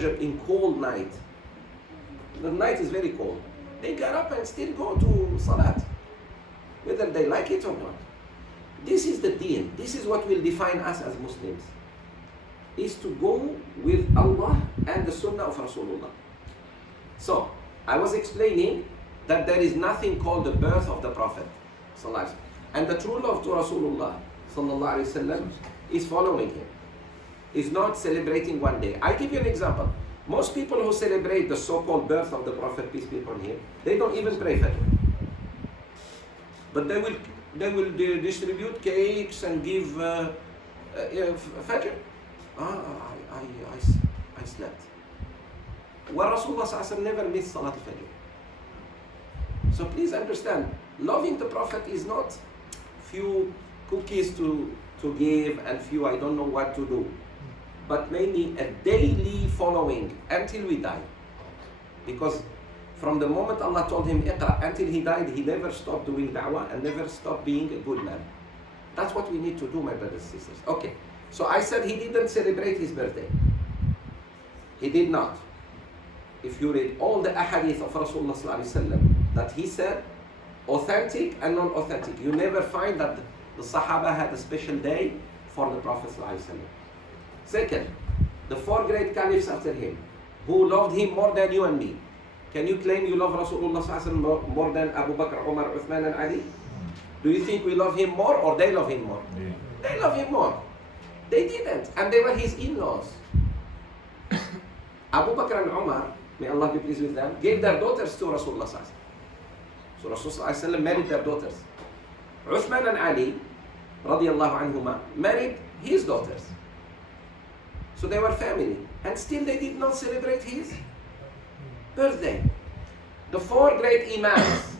Fajr in cold night. The night is very cold. They get up and still go to Salat, whether they like it or not. This is the deen. This is what will define us as Muslims, is to go with Allah and the Sunnah of Rasulullah. So, I was explaining that there is nothing called the birth of the Prophet. And the true love to Rasulullah is following him, is not celebrating one day. I give you an example. Most people who celebrate the so-called birth of the Prophet, peace be upon him, they don't even pray Fajr. But they will distribute cakes and give Fajr. I slept. Well, Rasulullah never missed Salat al-Fajr. So please understand, loving the Prophet is not few cookies to give and few I don't know what to do, but mainly a daily following until we die. Because from the moment Allah told him Iqra until he died, he never stopped doing da'wah and never stopped being a good man. That's what we need to do, my brothers and sisters. Okay, so I said he didn't celebrate his birthday. He did not. If you read all the ahadith of Rasulullah sallallahu alaihi wasallam that he said, authentic and non-authentic, you never find that the Sahaba had a special day for the Prophet sallallahu alaihi wasallam. Second, the four great caliphs after him, who loved him more than you and me. Can you claim you love Rasulullah sallallahu alaihi wasallam more than Abu Bakr, Umar, Uthman and Ali? Do you think we love him more or they love him more? Yeah. They love him more. They didn't, and they were his in-laws. Abu Bakr and Umar, may Allah be pleased with them, gave their daughters to Rasulullah sallallahu alaihi wasallam. So Rasulullah sallallahu alaihi wasallam married their daughters. Uthman and Ali, radiallahu anhuma, married his daughters. So they were family, and still they did not celebrate his birthday. The four great imams,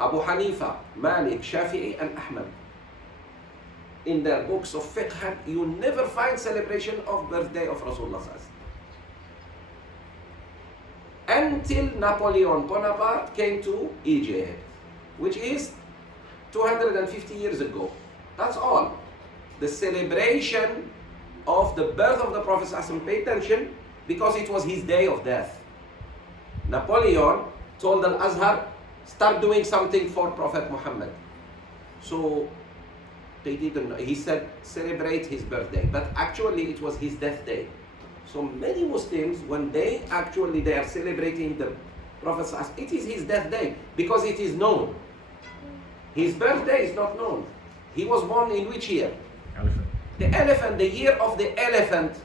Abu Hanifa, Malik, Shafi'i and Ahmad, in their books of fiqh, you never find celebration of birthday of Rasulullah sallallahu alaihi wasallam. Until Napoleon Bonaparte came to Egypt, which is 250 years ago. That's all. The celebration of the birth of the Prophet, pay attention, because it was his day of death. Napoleon told Al-Azhar, start doing something for Prophet Muhammad. So they didn't. He said, celebrate his birthday. But actually it was his death day. So many Muslims, when they are celebrating the Prophet, it is his death day because it is known. His birthday is not known. He was born in which year? Elephant. The elephant, the year of the elephant.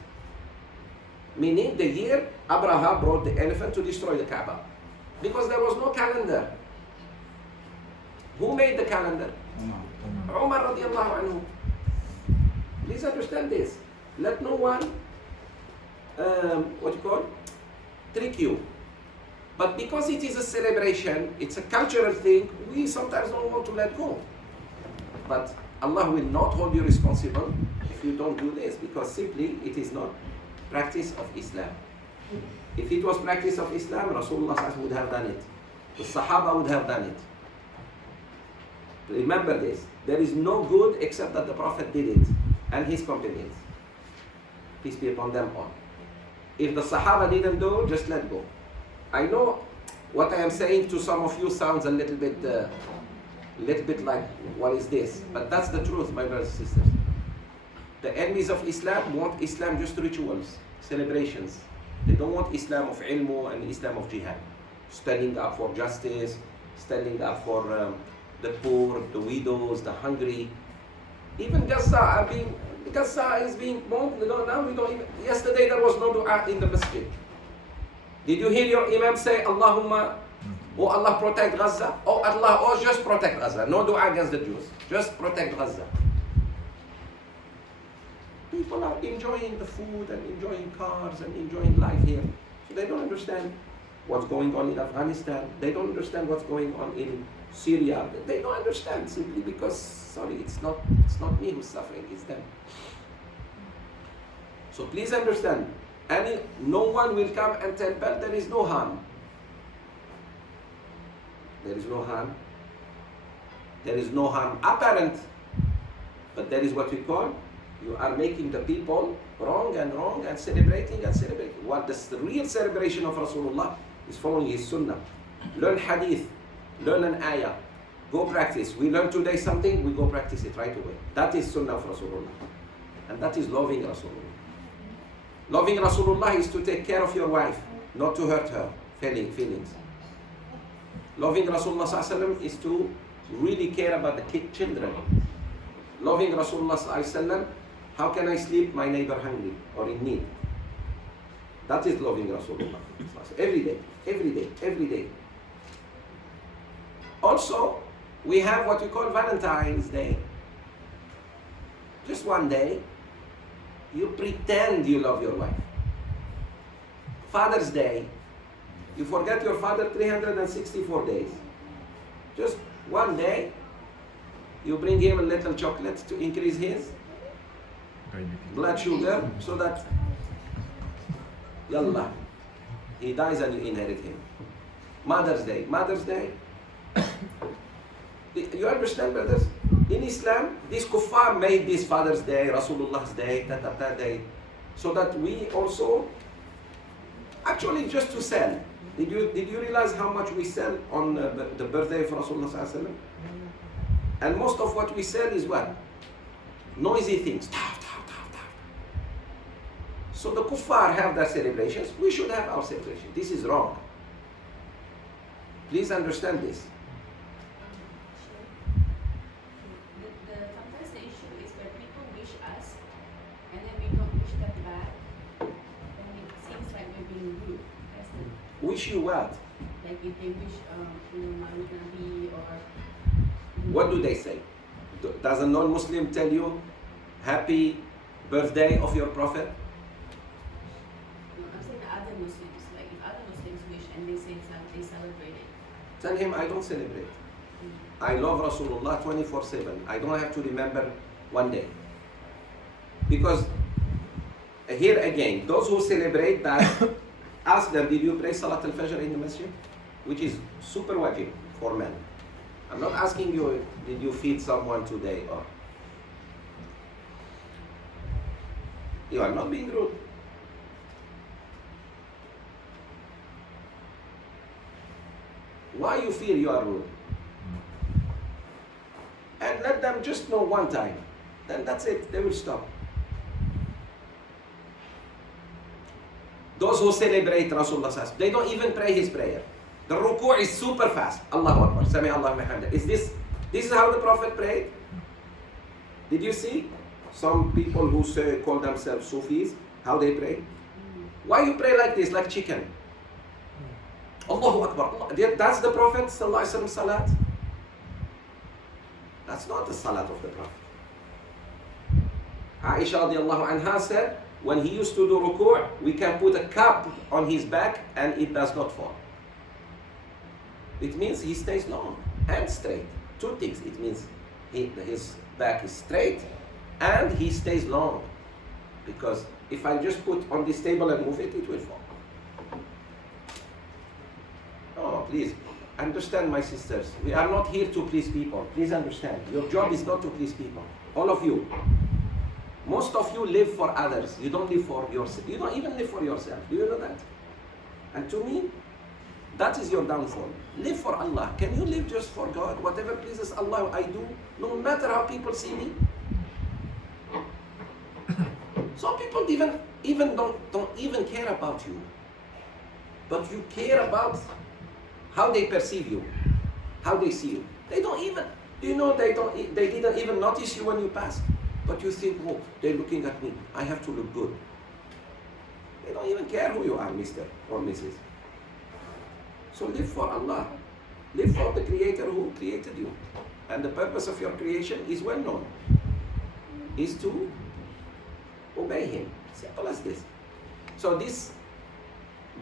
Meaning the year Abraha brought the elephant to destroy the Kaaba. Because there was no calendar. Who made the calendar? Umar radiallahu anhu. Please understand this. Let no one trick you. But because it is a celebration, it's a cultural thing, we sometimes don't want to let go. But Allah will not hold you responsible if you don't do this, because simply it is not practice of Islam. If it was practice of Islam, Rasulullah would have done it. The Sahaba would have done it. Remember this, there is no good except that the Prophet did it and his companions. Peace be upon them all. If the Sahaba didn't do, just let go. I know what I am saying to some of you sounds a little bit like, what is this? But that's the truth, my brothers and sisters. The enemies of Islam want Islam just rituals, celebrations. They don't want Islam of ilmu and Islam of jihad. Standing up for justice, standing up for the poor, the widows, the hungry. Even Gaza is being bombed. Now we don't even. Yesterday there was no dua in the masjid. Did you hear your imam say, Allahumma, oh Allah protect Gaza? Oh Allah, oh just protect Gaza. No dua against the Jews. Just protect Gaza. People are enjoying the food and enjoying cars and enjoying life here. So they don't understand what's going on in Afghanistan. They don't understand what's going on in Syria. They don't understand simply because, sorry, it's not me who's suffering, it's them. So please understand, no one will come and tell, but there is no harm. There is no harm. There is no harm apparent, but there is what we call You are making the people wrong and celebrating. What the real celebration of Rasulullah is following his sunnah. Learn hadith, learn an ayah, go practice. We learn today something, we go practice it right away. That is sunnah of Rasulullah. And that is loving Rasulullah. Loving Rasulullah is to take care of your wife, not to hurt her feelings. Loving Rasulullah sallallahu alaihi wasallam is to really care about the children. Loving Rasulullah sallallahu alaihi wasallam, how can I sleep my neighbor hungry or in need? That is loving Rasulullah. Every day. Also, we have what we call Valentine's Day. Just one day, you pretend you love your wife. Father's Day, you forget your father 364 days. Just one day, you bring him a little chocolate to increase his blood sugar so that, yallah, he dies and you inherit him. Mother's Day. You understand, brothers? In Islam, these kuffar made this Father's Day, Rasulullah's Day, day, so that we also, actually just to sell. Did you realize how much we sell on the birthday of Rasulullah sallallahu alaihi wasallam? And most of what we sell is what? Noisy things. So the kuffar have their celebrations, we should have our celebration. This is wrong. Please understand this. Sometimes the issue is when people wish us and then we don't wish them back, then it seems like we're being rude. Wish you what? Like if they wish, Maulid Nabi or... What do they say? Does a non-Muslim tell you, happy birthday of your Prophet? No, I'm saying the other Muslims. Like if other Muslims wish and they say they celebrate it. Tell him, I don't celebrate. I love Rasulullah 24/7. I don't have to remember one day. Because here again, those who celebrate that, ask them, did you pray Salat al-Fajr in the masjid? Which is super wajib for men. I'm not asking you, did you feed someone today or... You are not being rude. Why you feel you are rude? And let them just know one time. Then that's it, they will stop. Those who celebrate Rasulullah, they don't even pray his prayer. The ruku' is super fast. Allahu Akbar, Sami Allahu liman hamidah. This is how the Prophet prayed? Did you see some people who call themselves Sufis, how they pray? Why you pray like this, like chicken? Allahu Akbar. That's the Prophet sallallahu alaihi wasallam salat? That's not the salat of the Prophet. Aisha radiallahu anha said, when he used to do ruku', we can put a cup on his back and it does not fall. It means he stays long and straight. Two things. It means his back is straight and he stays long. Because if I just put on this table and move it, it will fall. Oh, please, understand, my sisters. We are not here to please people. Please understand. Your job is not to please people. All of you. Most of you live for others. You don't live for yourself. You don't even live for yourself. Do you know that? And to me, that is your downfall. Live for Allah. Can you live just for God? Whatever pleases Allah, I do, no matter how people see me. Some people even don't even care about you. But you care about how they perceive you, how they see you. They don't even, they didn't even notice you when you passed. But you think, oh, they're looking at me. I have to look good. They don't even care who you are, Mr. or Mrs. So live for Allah. Live for the Creator who created you. And the purpose of your creation is well known. Is to obey Him. Simple as this. So this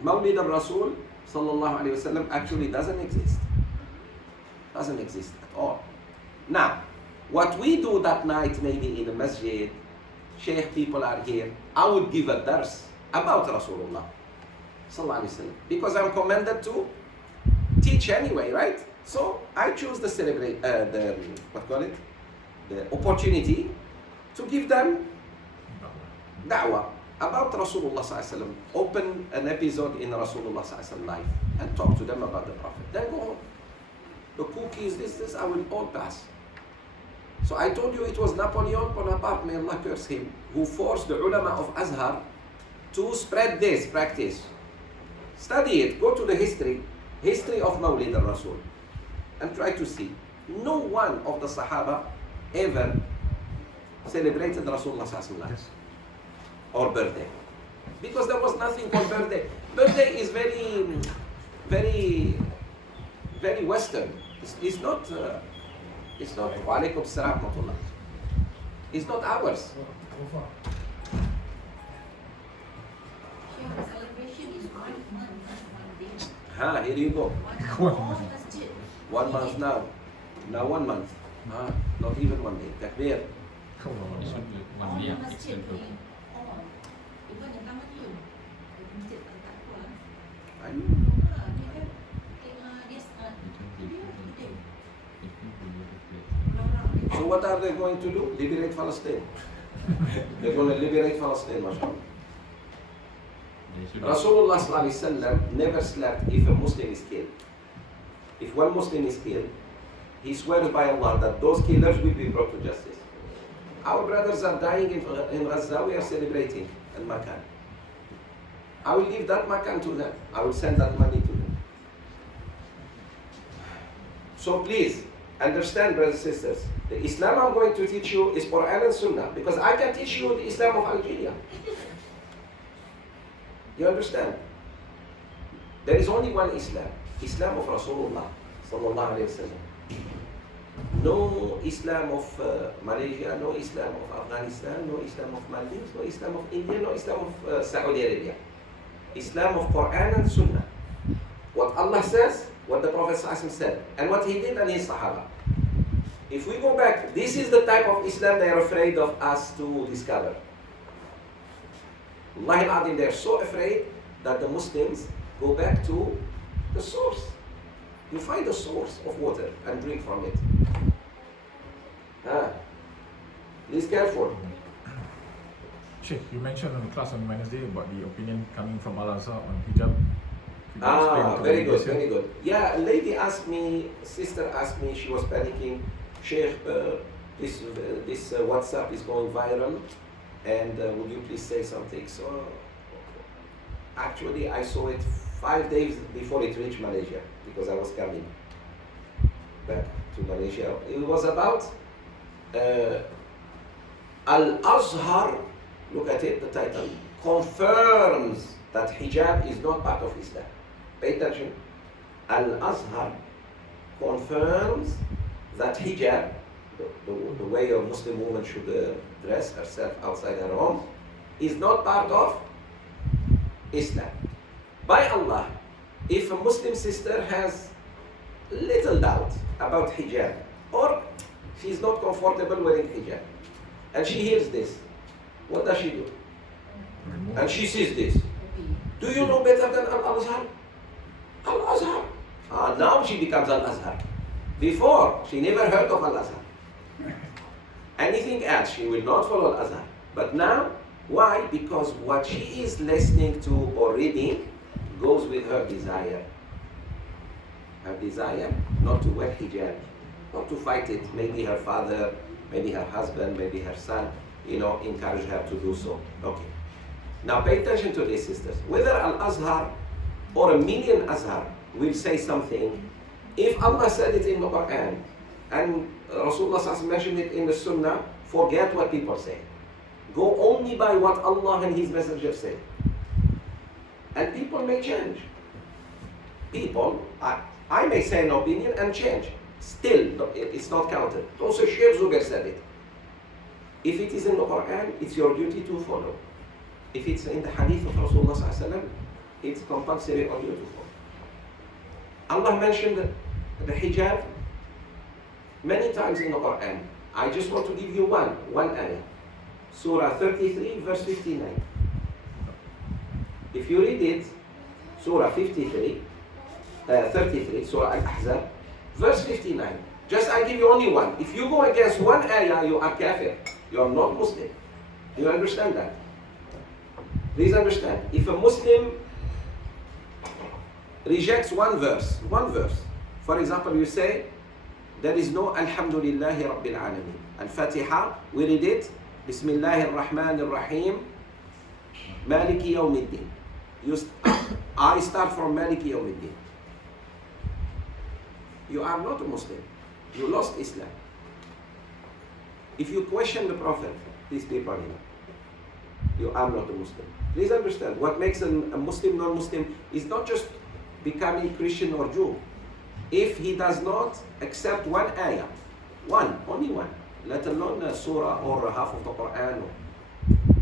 Mawlid al-Rasul sallallahu alayhi wasallam actually doesn't exist. Doesn't exist at all. Now, what we do that night, maybe in the masjid, Sheikh people are here, I would give a dars about Rasulullah sallallahu alayhi wasallam, because I'm commanded to teach anyway, right? So I choose the opportunity to give them da'wah about Rasulullah sallallahu alaihi wasallam. Open an episode in Rasulullah sallallahu alaihi wasallam life and talk to them about the Prophet. Then go home. The cookies, this, I will all pass. So I told you it was Napoleon Bonaparte, may Allah curse him, who forced the ulama of Azhar to spread this practice. Study it, go to the history of Mawlid al-Rasul, and try to see. No one of the Sahaba ever celebrated Rasulullah sallallahu alaihi wasallam or birthday, because there was nothing called birthday. Birthday is very, very, very Western. It's not. Wa alaikum salam wa rahmatullah. It's not ours. The celebration is 1 month, not 1 day. Here you go. All masjid. 1 month now. Now 1 month. Not even 1 day. Takbir. All masjid ni, all. Even yang Tamadun, masjid tak kuat. I know. So what are they going to do? Liberate Palestine. They're going to liberate Palestine, mashallah. Rasulullah sallallahu alaihi wasallam never slept if a Muslim is killed. If one Muslim is killed, he swears by Allah that those killers will be brought to justice. Our brothers are dying in Gaza, we are celebrating in Makan. I will give that Makan to them. I will send that money to them. So please, understand, brothers and sisters, the Islam I'm going to teach you is Quran and Sunnah, because I can teach you the Islam of Algeria. You understand? There is only one Islam, Islam of Rasulullah sallallahu alaihi wasallam. No Islam of Malaysia, no Islam of Afghanistan, no Islam of Maldives, no Islam of India, no Islam of Saudi Arabia. Islam of Quran and Sunnah. What Allah says, what the Prophet ﷺ said, and what he did and his Sahaba. If we go back, this is the type of Islam they are afraid of us to discover. Wallahi al-Adim, they are so afraid that the Muslims go back to the source. You find the source of water and drink from it. Please careful. Sheikh, you mentioned in the class on Wednesday about the opinion coming from Al-Azhar on hijab. Very good, very good. Yeah, a lady asked me, sister asked me, she was panicking, Sheikh, this WhatsApp is going viral, and would you please say something? So, actually, I saw it 5 days before it reached Malaysia, because I was coming back to Malaysia. It was about Al-Azhar, look at it, the title, confirms that hijab is not part of Islam. Pay attention. Al-Azhar confirms that hijab, the way a Muslim woman should dress herself outside her home, is not part of Islam. By Allah, if a Muslim sister has little doubt about hijab, or she's not comfortable wearing hijab, and she hears this, what does she do? And she sees this. Do you know better than Al-Azhar? Al-Azhar. Now she becomes Al-Azhar. Before, she never heard of Al-Azhar. Anything else, she will not follow Al-Azhar. But now, why? Because what she is listening to or reading goes with her desire. Her desire not to wear hijab, not to fight it. Maybe her father, maybe her husband, maybe her son, encourage her to do so. Okay. Now pay attention to this, sisters. Whether Al-Azhar or a million Azhar will say something, if Allah said it in the Quran and Rasulullah mentioned it in the Sunnah, forget what people say. Go only by what Allah and His Messenger say. And people may change. I may say an opinion and change. Still, it's not counted. Also, Sheikh Zoubir said it. If it is in the Quran, it's your duty to follow. If it's in the hadith of Rasulullah ﷺ, it's compulsory on you to follow. Allah mentioned the hijab many times in the Quran. I just want to give you one ayah. Surah 33, verse 59. If you read it, Surah 33, Surah Al-Ahzab, verse 59. Just I give you only one. If you go against one ayah, you are kafir. You are not Muslim. Do you understand that? Please understand, if a Muslim rejects one verse, for example, you say, there is no Alhamdulillahi Rabbil Alameen. Al-Fatiha, we read it, Bismillahir Rahmanir Rahim, Maliki Yawmiddin. I start from Maliki Yawmiddin. You are not a Muslim. You lost Islam. If you question the Prophet, peace be upon him, you are not a Muslim. Please understand, what makes a Muslim non-Muslim is not just becoming Christian or Jew. If he does not accept one ayah, only one, let alone a surah or half of the Quran,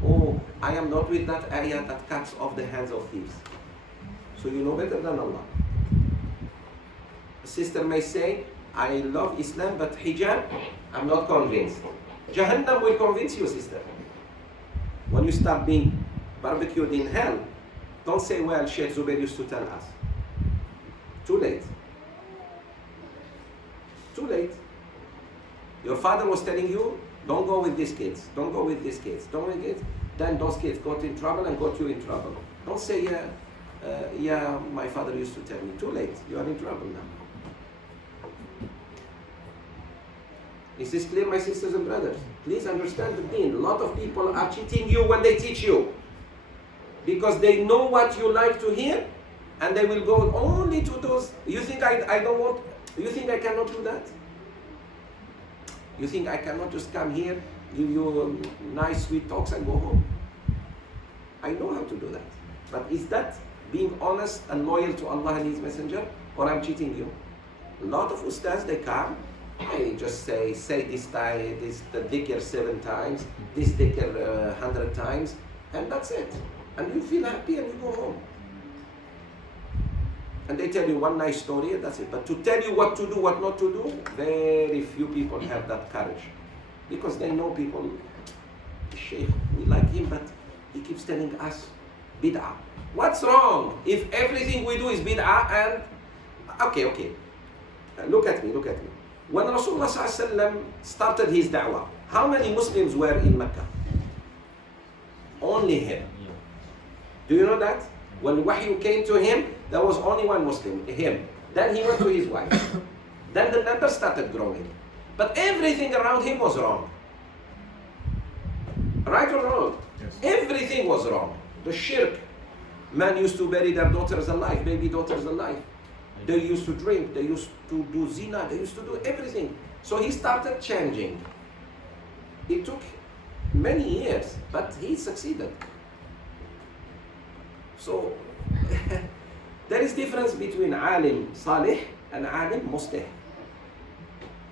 oh, I am not with that ayah that cuts off the hands of thieves. So you know better than Allah. A sister may say, I love Islam, but hijab, I'm not convinced. Jahannam will convince you, sister. When you start being barbecued in hell, don't say, well, Sheikh Zoubir used to tell us. Too late. Too late. Your father was telling you, don't go with these kids, don't go with these kids, don't go with kids. Then those kids got in trouble and got you in trouble. Don't say, yeah, my father used to tell me. Too late. You are in trouble now. Is this clear, my sisters and brothers? Please understand the deen. A lot of people are cheating you when they teach you. Because they know what you like to hear, and they will go only to those. You think I don't want, you think I cannot do that? You think I cannot just come here, give you nice sweet talks and go home? I know how to do that. But is that being honest and loyal to Allah and His Messenger? Or I'm cheating you? A lot of ustads, they come, they just say this the dhikr 7 times, this dhikr 100 times, and that's it. And you feel happy and you go home. And they tell you one nice story and that's it. But to tell you what to do, what not to do, very few people have that courage. Because they know people, Sheikh, we like him, but he keeps telling us bid'ah. What's wrong if everything we do is bid'ah and... Okay. Look at me. When Rasulullah ﷺ started his da'wah, how many Muslims were in Mecca? Only him. Do you know that? When Wahyu came to him, there was only one Muslim, him. Then he went to his wife. Then the numbers started growing. But everything around him was wrong. Right or wrong? Yes. Everything was wrong. The shirk. Men used to bury their daughters alive, baby daughters alive. They used to drink, they used to do zina, they used to do everything. So he started changing. It took many years, but he succeeded. So, there is difference between alim salih and alim muslih.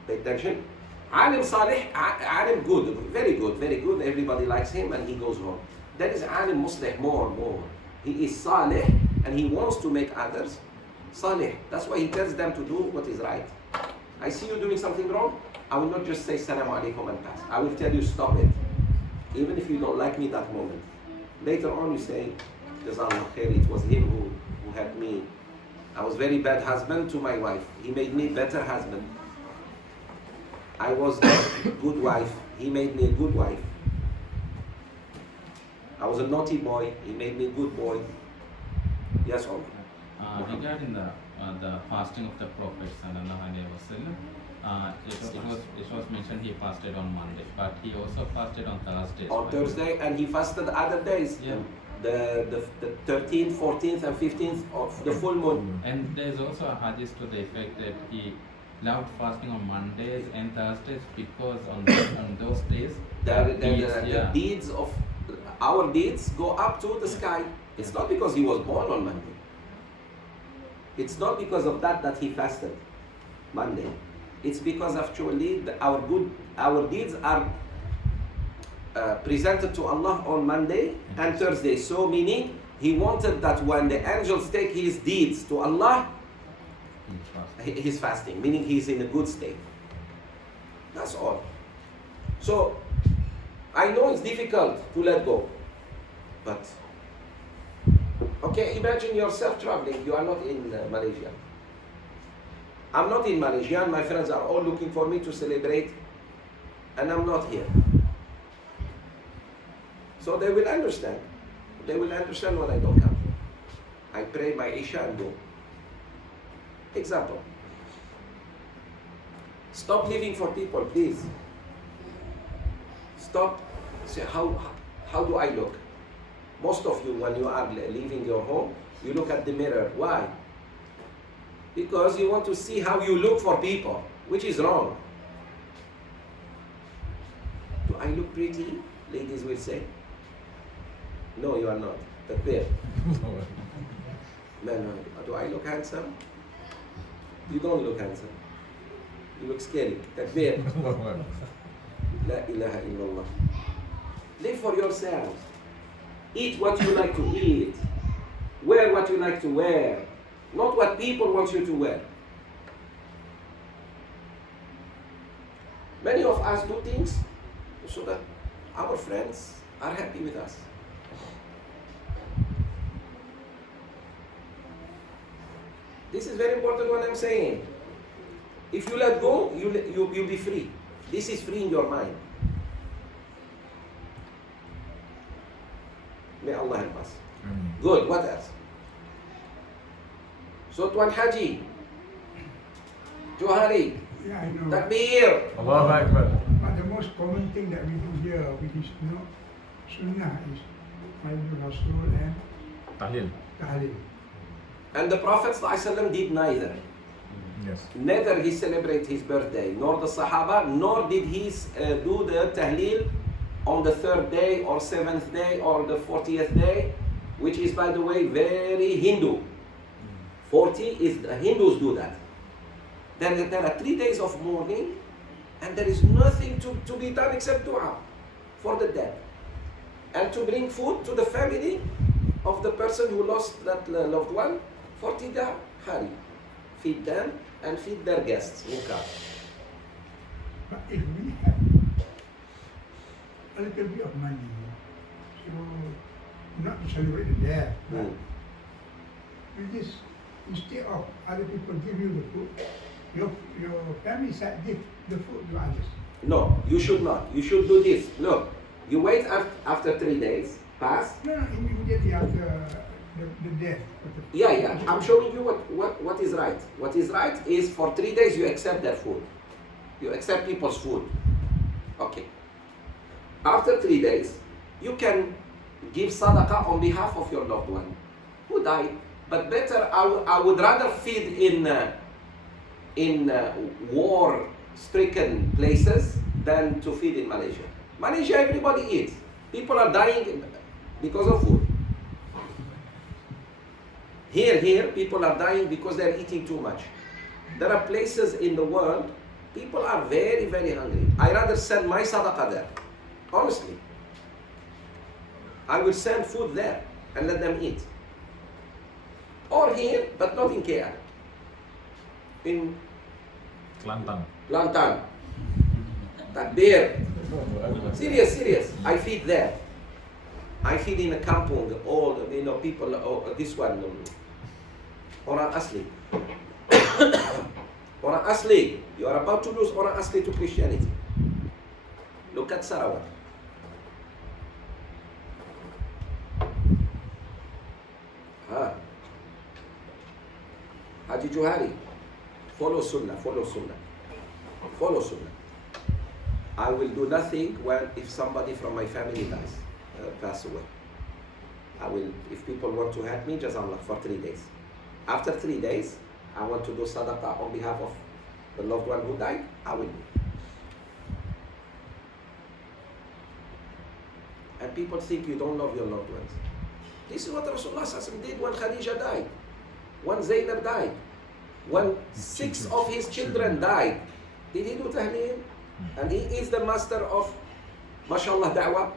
Pay attention. Alim salih, alim good, very good, everybody likes him and he goes home. There is alim muslih, more. He is salih and he wants to make others salih. That's why he tells them to do what is right. I see you doing something wrong, I will not just say salam alaikum and pass. I will tell you stop it. Even if you don't like me that moment. Later on you say, Jazallah khair, it was him who had me. I was very bad husband to my wife. He made me better husband. I was a good wife. He made me a good wife. I was a naughty boy. He made me a good boy. Yes, all. Regarding the fasting of the Prophet sallallahu alaihi wasallam, it was mentioned he fasted on Monday, but he also fasted on Thursday. On Thursday, and he fasted other days. Yeah. The 13th, 14th, and 15th of the full moon. And there's also a hadith to the effect that he loved fasting on Mondays and Thursdays because on those days The deeds of our deeds go up to the sky. It's not because he was born on Monday. It's not because of that he fasted Monday. It's because actually our deeds are presented to Allah on Monday and Thursday. So meaning he wanted that when the angels take his deeds to Allah, he's fasting, meaning he's in a good state. That's all. So I know it's difficult to let go, but okay, imagine yourself traveling. You are not in Malaysia. I'm not in Malaysia, and my friends are all looking for me to celebrate, and I'm not here. So they will understand. they will understand when I don't come. I pray my Isha and go. Example. Stop living for people, please. Stop. Say, how do I look? Most of you, when you are leaving your home, you look at the mirror. Why? Because you want to see how you look for people, which is wrong. Do I look pretty? Ladies will say. No, you are not. Tafseer. No. Do I look handsome? You don't look handsome. You look scary. Tafseer. La ilaha illallah. Live for yourselves. Eat what you like to eat. Wear what you like to wear. Not what people want you to wear. Many of us do things so that our friends are happy with us. This is very important what I'm saying. If you let go, you'll be free. This is free in your mind. May Allah help us. Good, what else? So Tuan Haji, Johari, Yeah, I know. Takbir. Allahu Akbar. But the most common thing that we do here, which is sunnah, is Maulid Rasul and Tahlil. Tahlil. And the Prophet ﷺ did neither. Yes. Neither he celebrate his birthday, nor the Sahaba, nor did he do the Tahleel on the 3rd day or 7th day or the 40th day, which is, by the way, very Hindu. 40 is, the Hindus do that. There are 3 days of mourning, and there is nothing to be done except dua for the dead. And to bring food to the family of the person who lost that loved one, 40 hari. Feed them and feed their guests. Mukah. But if we have a little bit of money, so not to celebrate the death, but we just, instead of other people give you the food, your family side give the food to others. No, you should not. You should do this. Look, you wait after 3 days, pass. No, immediately after the death. Yeah. I'm showing you what is right. What is right is for 3 days you accept their food. You accept people's food. Okay. After 3 days, you can give sadaqah on behalf of your loved one who died. But better, I would rather feed in war-stricken places than to feed in Malaysia. Malaysia, everybody eats. People are dying because of food. Here, people are dying because they're eating too much. There are places in the world, people are very, very hungry. I rather send my sadaqah there. Honestly. I will send food there and let them eat. Or here, but not in KL. In Lantan. Takbir. Serious. I feed there. I feed in a kampung, all people, this one, Orang Asli. Orang Asli. You are about to lose Orang Asli to Christianity. Look at Sarawak. Haji Johari, follow Sunnah. I will do nothing if somebody from my family dies, pass away. I will, if people want to help me, Jazakallah, for 3 days. After 3 days, I want to do sadaqah on behalf of the loved one who died, I will do. And people think you don't love your loved ones. This is what Rasulullah did when Khadija died, when Zainab died, when 6 of his children died. Did he do tahleel? And he is the master of, mashallah, da'wah.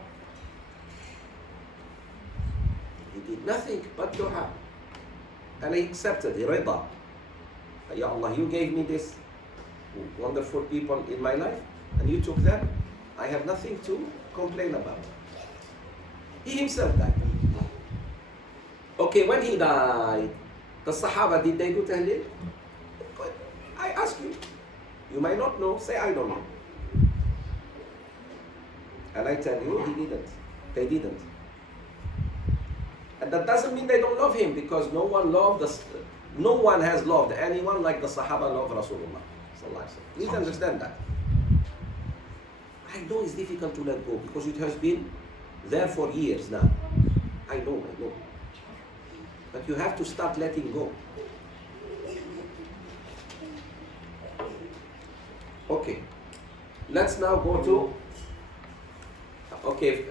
He did nothing but dua. And he accepted, he rida. Ya Allah, you gave me this wonderful people in my life, and you took them. I have nothing to complain about. He himself died. Okay, when he died, the Sahaba, did they do tahleel? I ask you. You might not know, say I don't know. And I tell you, he didn't. They didn't. And that doesn't mean they don't love him, because no one has loved anyone like the Sahaba love Rasulullah. Please understand that. I know it's difficult to let go because it has been there for years now. I know. But you have to start letting go. Okay. Let's now go to. Okay.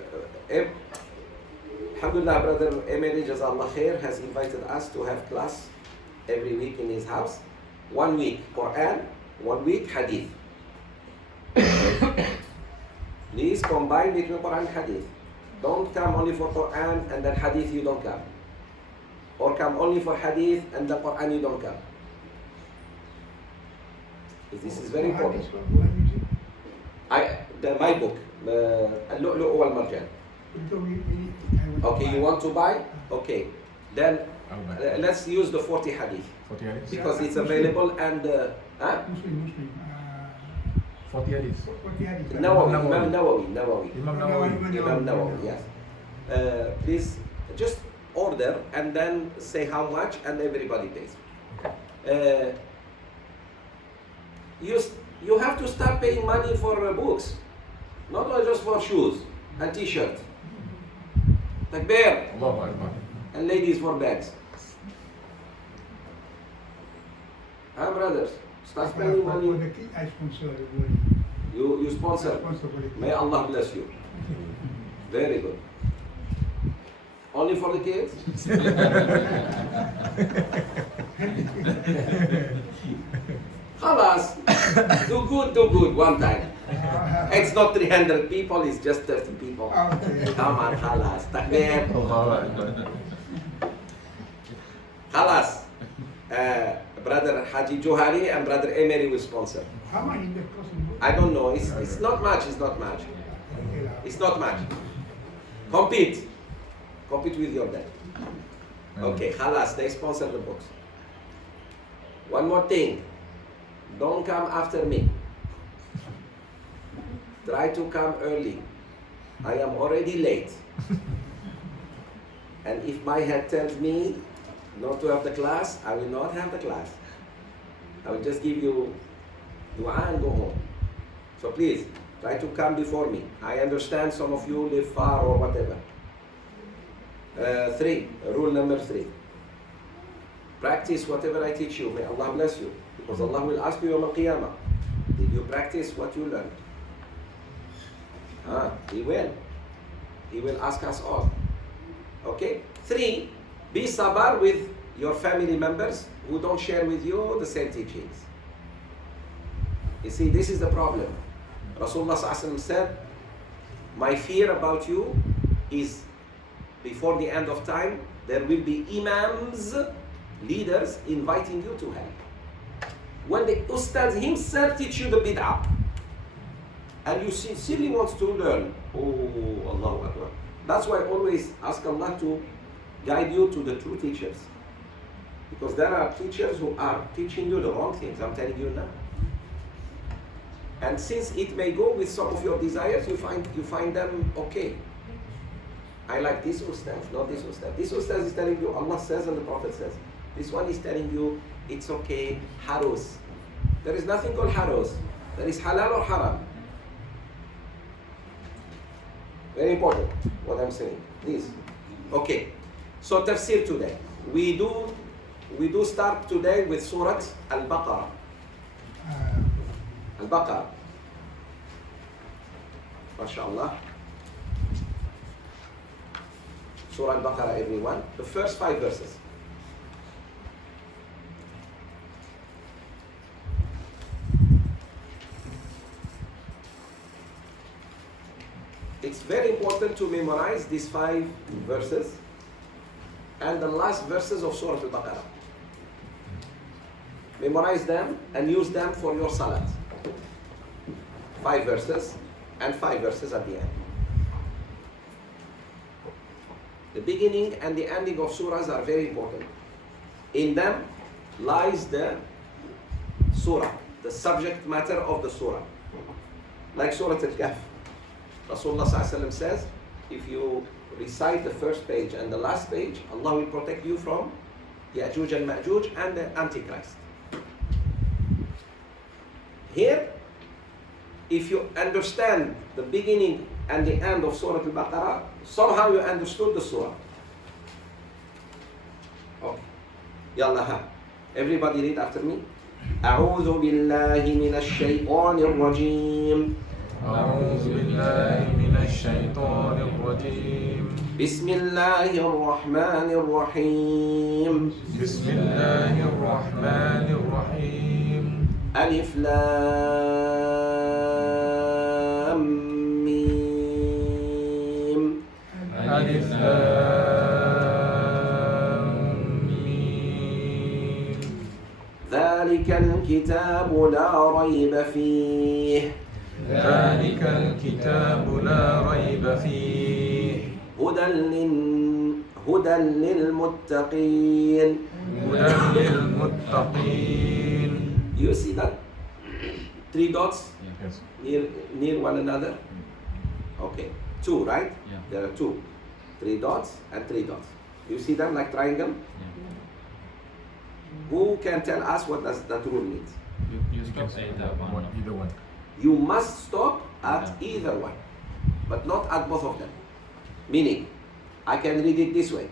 Alhamdulillah, brother Emery Jazallah Khair has invited us to have class every week in his house. 1 week Quran, 1 week Hadith. Please combine between Quran and Hadith. Don't come only for Quran and then Hadith you don't come. Or come only for Hadith and the Quran you don't come. This is very important. My book, Al-Lu'lu' wal Marjan. Okay, you want to buy? Okay. Then let's use the 40 Hadith. 40 hadiths? Because it's available and... Muslim. 40 hadiths. Imam Nawawi. Imam Nawawi. Yes. Please just order and then say how much and everybody pays. You have to start paying money for books, not only just for shoes and t-shirt. Takbir. Allahu Akbar. And ladies for bags. Brothers, start spending money. I sponsor. You sponsor. May Allah bless you. Very good. Only for the kids? Khalas. Do good one time. It's not 300 people, it's just 30 people. Okay. Come on, khalas. Takbir. Allahu Akbar. Khalas. Brother Haji Johari and Brother Emery will sponsor. How much is the cost? I don't know. It's not much. It's not much. Compete with your dad. Okay, khalas, they sponsor the books. One more thing. Don't come after me. Try to come early. I am already late. And if my head tells me not to have the class, I will not have the class. I will just give you dua and go home. So please, try to come before me. I understand some of you live far or whatever. Rule number 3. Practice whatever I teach you. May Allah bless you. Because Allah will ask you on Qiyamah. Did you practice what you learned? He will. He will ask us all. Okay? 3, be sabar with your family members who don't share with you the same teachings. You see, this is the problem. Rasulullah ﷺ said, my fear about you is before the end of time, there will be imams, leaders, inviting you to hell. When the ustad himself teach you the bid'ah, and you sincerely want to learn, oh, Allahu Akbar. That's why I always ask Allah to guide you to the true teachers. Because there are teachers who are teaching you the wrong things, I'm telling you now. And since it may go with some of your desires, you find them okay. I like this ustad, not this ustad. This ustad is telling you Allah says and the Prophet says. This one is telling you it's okay, harus. There is nothing called harus. There is halal or haram. Very important what I'm saying. Please. Okay. So tafsir today. We do start today with Surah Al-Baqarah. Al-Baqarah. MashaAllah. Surah Al-Baqarah, everyone. The first 5 verses. It's very important to memorize these 5 verses and the last verses of Surah Al-Baqarah. Memorize them and use them for your salat. 5 verses and 5 verses at the end. The beginning and the ending of surahs are very important. In them lies the surah, the subject matter of the surah. Like Surah Al-Kahf. Rasulullah ﷺ says, if you recite the first page and the last page, Allah will protect you from Ya'juj and Ma'juj and the Antichrist. Here, if you understand the beginning and the end of Surah Al-Baqarah, somehow you understood the surah. Okay. Yalla ha. Everybody read after me. أعوذ بالله من الشيطان الرجيم. أعوذ بالله من الشيطان الرجيم. بسم الله الرحمن الرحيم. بسم الله الرحمن الرحيم. ألف لام ميم. ألف لام ميم. ذلك الكتاب لا ريب فيه. ذلك الكتاب لا ريب فيه. هدى للمتقين. هدى للمتقين. Do you see that? 3 dots Yes. near one another? Okay. 2, right? Yeah. There are 2. 3 dots and 3 dots. You see them like triangle? Yeah. Who can tell us what does that rule mean? You stop either one. Either one. You must stop at either one, but not at both of them. Meaning, I can read it this way.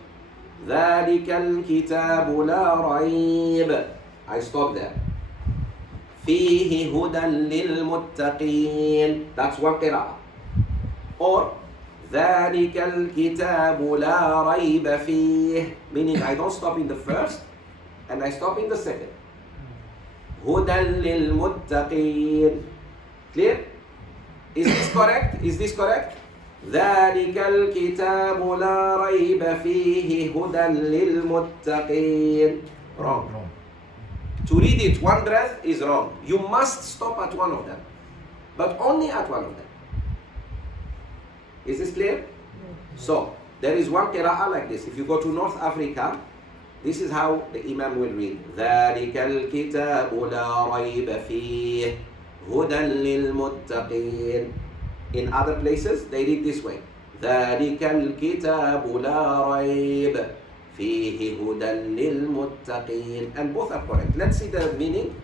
ذلك الكتاب لا ريب. I stop there. فيه هدى للمتقين. That's one قراءة. Or ذلك الكتاب لا ريب فيه. Meaning I don't stop in the first and I stop in the second. هدى للمتقين. Clear? Is this correct? Is this correct? ذلك الكتاب لا ريب فيه هدى للمتقين. Wrong. No. To read it one breath is wrong. You must stop at one of them, but only at one of them. Is this clear? So, there is one qira'ah like this. If you go to North Africa, this is how the Imam will read. ذلك الكتاب لا ريب فيه هدى للمتقين. In other places, they read this way. ذلك الكتاب لا ريب فيه هدى للمتقين. And both are correct. Let's see the meaning.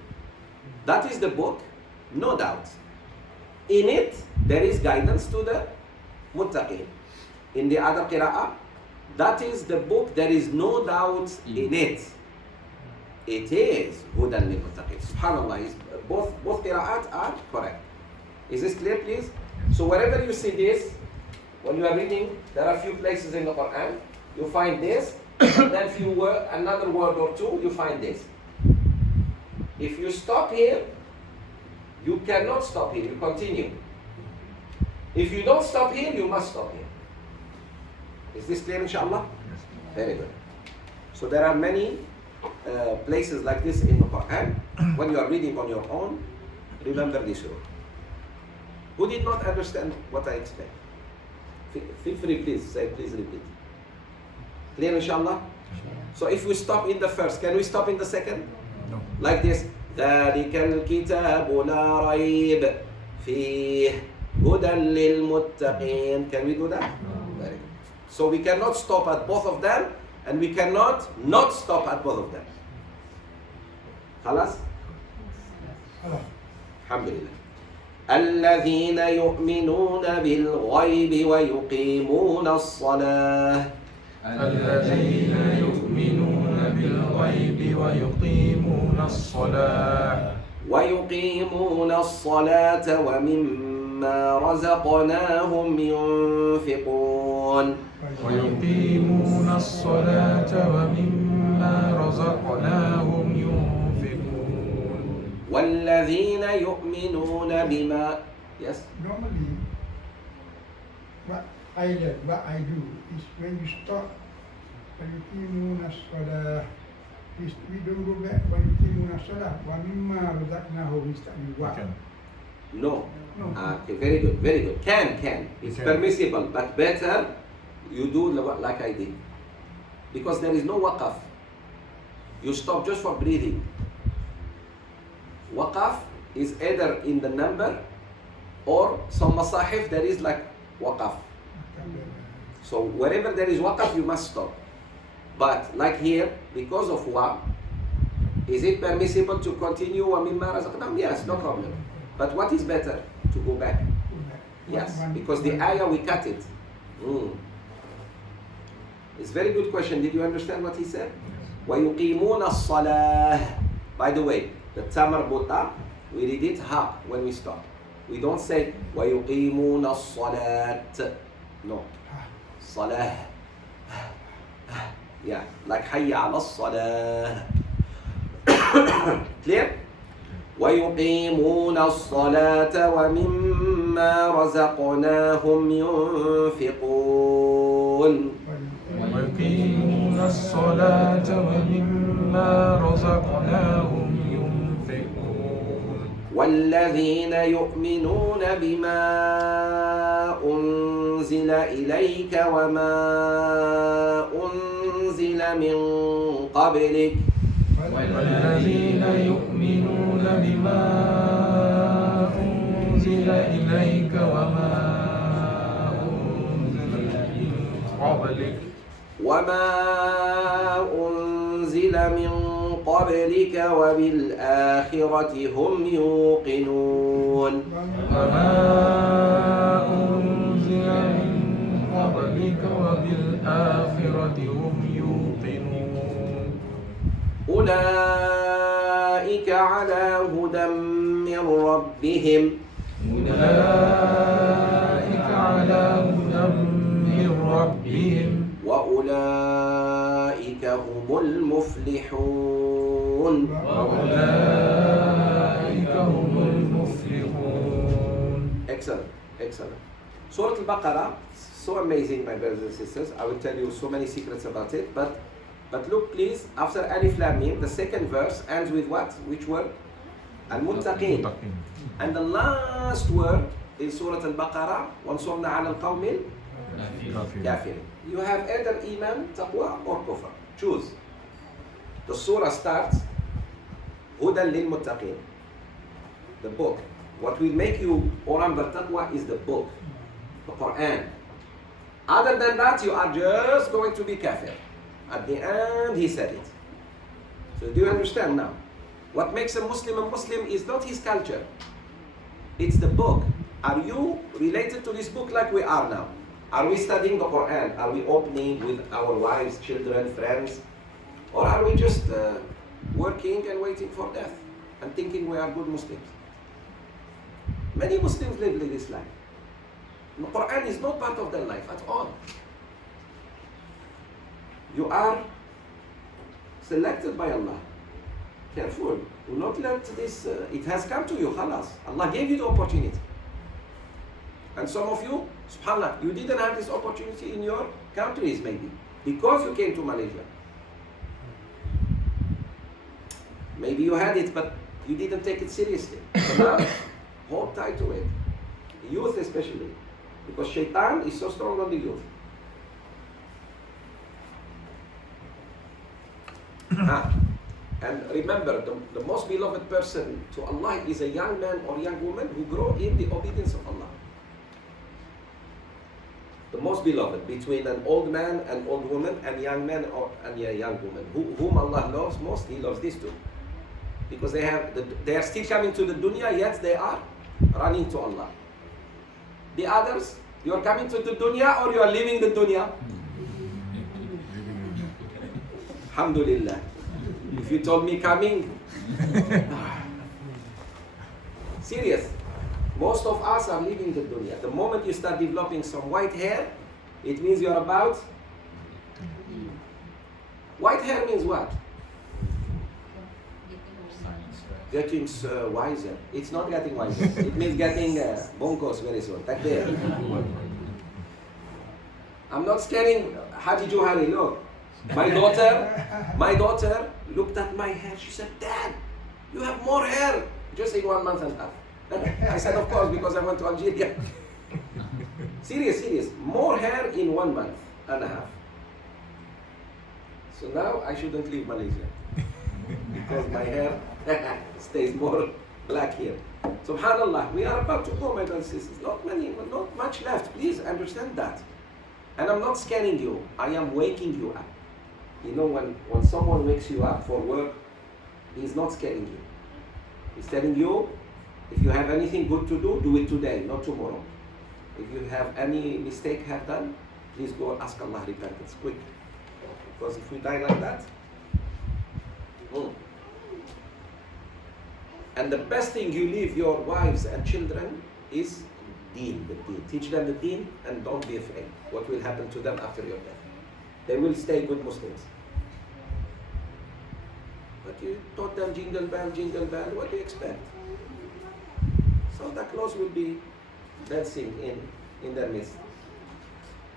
That is the book, no doubt. In it, there is guidance to the muttaqin. In the other qira'ah, that is the book, there is no doubt in it. It is هدى للمتقين. Subhanallah, both qira'at are correct. Is this clear, please? So wherever you see this, when you are reading, there are a few places in the Quran, you find this, and then another word or two, you find this. If you stop here, you cannot stop here, you continue. If you don't stop here, you must stop here. Is this clear, inshallah? Yes. Very good. So there are many places like this in the Quran. When you are reading on your own, remember this rule. Who did not understand what I explained? Feel free, please say, please repeat. Clear, inshallah? So if we stop in the first, can we stop in the second? No. Like this. ذلك الكتاب لا ريب فيه هدى للمتقين. Can we do that? Very good. So we cannot stop at both of them, and we cannot not stop at both of them. خلاص? الحمد لله. الذين يؤمنون بالغيب ويقيمون الصلاة. الذين يؤمنون بالغيب ويقيمون الصلاة. ويقيمون الصلاة ومما رزقناهم ينفقون. ويقيمون الصلاة ومما رزقناهم ينفقون. والذين يؤمنون بما Yes. Normally, what I learn, what I do is when you stop, when you timuna salah, we don't go back. When you timuna salah, wa mimma razaqnahu, we start with what? Can. No. No. Okay, very good, very good. Can. It's Can. permissible, but better you do like I did. Because there is no waqaf. You stop just for breathing. Waqaf is either in the number or some masahif there is like waqaf. So wherever there is waqf, you must stop. But like here, because of wa, is it permissible to continue wa mimma razaqnahum? Yes, no problem. But what is better? To go back. Yes, because the ayah we cut it. It's a very good question. Did you understand what he said? وَيُقِيمُونَ الصَّلَاةِ. By the way, the tamar buta, we read it ha when we stop. We don't say وَيُقِيمُونَ الصَّلَاةِ. No. Salah. Yeah, like حَيَّ عَلَى الصَّلَاةِ. Clear? وَيُقِيمُونَ الصَّلَاةَ وَمِمَّا رَزَقْنَاهُمْ يُنْفِقُونَ. ويقيمون الصلاة ومما رزقناهم ينفقون. والذين يؤمنون بما أنزل إليك وما أنزل من قبلك. والذين يؤمنون بما أنزل إليك وما أنزل من قبلك وما أنزل من قبلك وبالآخرة هم يوقنون. وما أنزل من قبلك وبالآخرة هم يوقنون. أولئك على هدى من ربهم. أولئك على هدى من ربهم وأولئك هم المفلحون. وأولئك هم المفلحون. Excellent, excellent. Surah Al-Baqarah, so amazing, my brothers and sisters. I will tell you so many secrets about it, but look please, after Alif Lam Mim, the second verse ends with what? Which word? Al-Muttaqin. And the last word in Surah Al-Baqarah, وَانْصُرْنَا عَلَى الْقَوْمِ الْكَافِرِينَ. You have either Iman, Taqwa or Kufr. Choose. The surah starts, Hudan lil Muttaqin. The book. What will make you Orambar Taqwa is the book, the Quran. Other than that, you are just going to be kafir. At the end, he said it. So do you understand now? What makes a Muslim is not his culture. It's the book. Are you related to this book like we are now? Are we studying the Quran? Are we opening with our wives, children, friends? Or are we just working and waiting for death and thinking we are good Muslims? Many Muslims live this life. The Quran is not part of their life at all. You are selected by Allah. Careful. Do not let this, it has come to you, khalas. Allah gave you the opportunity. And some of you, subhanAllah, you didn't have this opportunity in your countries maybe, because you came to Malaysia. Maybe you had it, but you didn't take it seriously. So now, hold tight to it. Youth especially, because shaitan is so strong on the youth. And remember, the most beloved person to Allah is a young man or young woman who grow in the obedience of Allah. The most beloved between an old man and old woman and young man and a young woman. Whom Allah loves most, He loves these two. Because they are still coming to the dunya, yet they are running to Allah. The others, you are coming to the dunya or you are leaving the dunya? Alhamdulillah. If you told me coming, serious. Most of us are leaving the dunya. The moment you start developing some white hair, it means you are about. White hair means what? Getting wiser. It's not getting wiser. It means getting bonkos very soon. Takbir. I'm not scaring Haji Johari. Look, my daughter looked at my hair. She said, "Dad, you have more hair just in 1 month and a half." I said, "Of course, because I went to Algeria." Serious. More hair in 1 month and a half. So now I shouldn't leave Malaysia because my hair stays more black here. Subhanallah, we are about to go, my brothers and sisters. Not much left. Please understand that. And I'm not scaring you, I am waking you up. You know, when someone wakes you up for work, he's not scaring you. He's telling you, if you have anything good to do it today, not tomorrow. If you have any mistake have done, please go ask Allah repentance quick. Because if we die like that, And the best thing you leave your wives and children is deen, the deen. Teach them the deen and don't be afraid what will happen to them after your death. They will stay good Muslims. But you taught them jingle bell, what do you expect? Santa Claus will be dancing in their midst.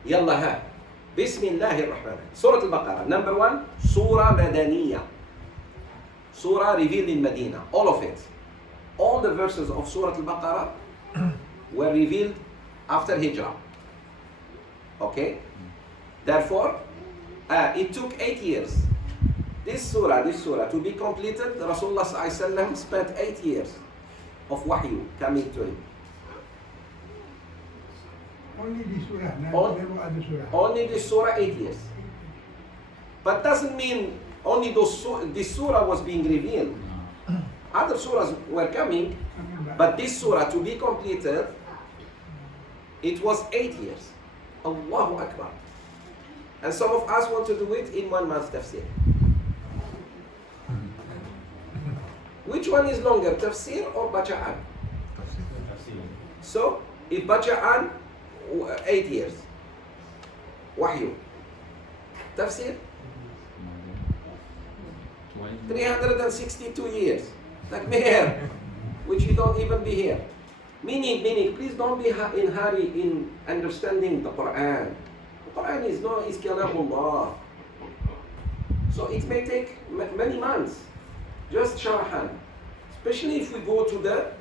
Yalla ha. Bismillahir Rahmanir. Surah Al-Baqarah. Number 1, Surah Madaniyah. Surah revealed in Medina. All of it. All the verses of Surah Al-Baqarah were revealed after Hijrah. Okay? Therefore, it took 8 years. This surah to be completed, Rasulullah ﷺ spent 8 years of wahyu coming to him. Only this surah, never other surah. Only this surah 8 years. But doesn't mean only this surah was being revealed. Other surahs were coming, but this surah to be completed, it was 8 years. Allahu Akbar. And some of us want to do it in 1 month tafsir. Which one is longer, tafsir or bacha'an? So, if bacha'an, 8 years. Wahyu. Tafsir? 362 years. Like me here, which we don't even be here. Meaning, please don't be in hurry in understanding the Quran. The Quran is kalamullah. So it may take many months. Just sharahan. Especially if we go to the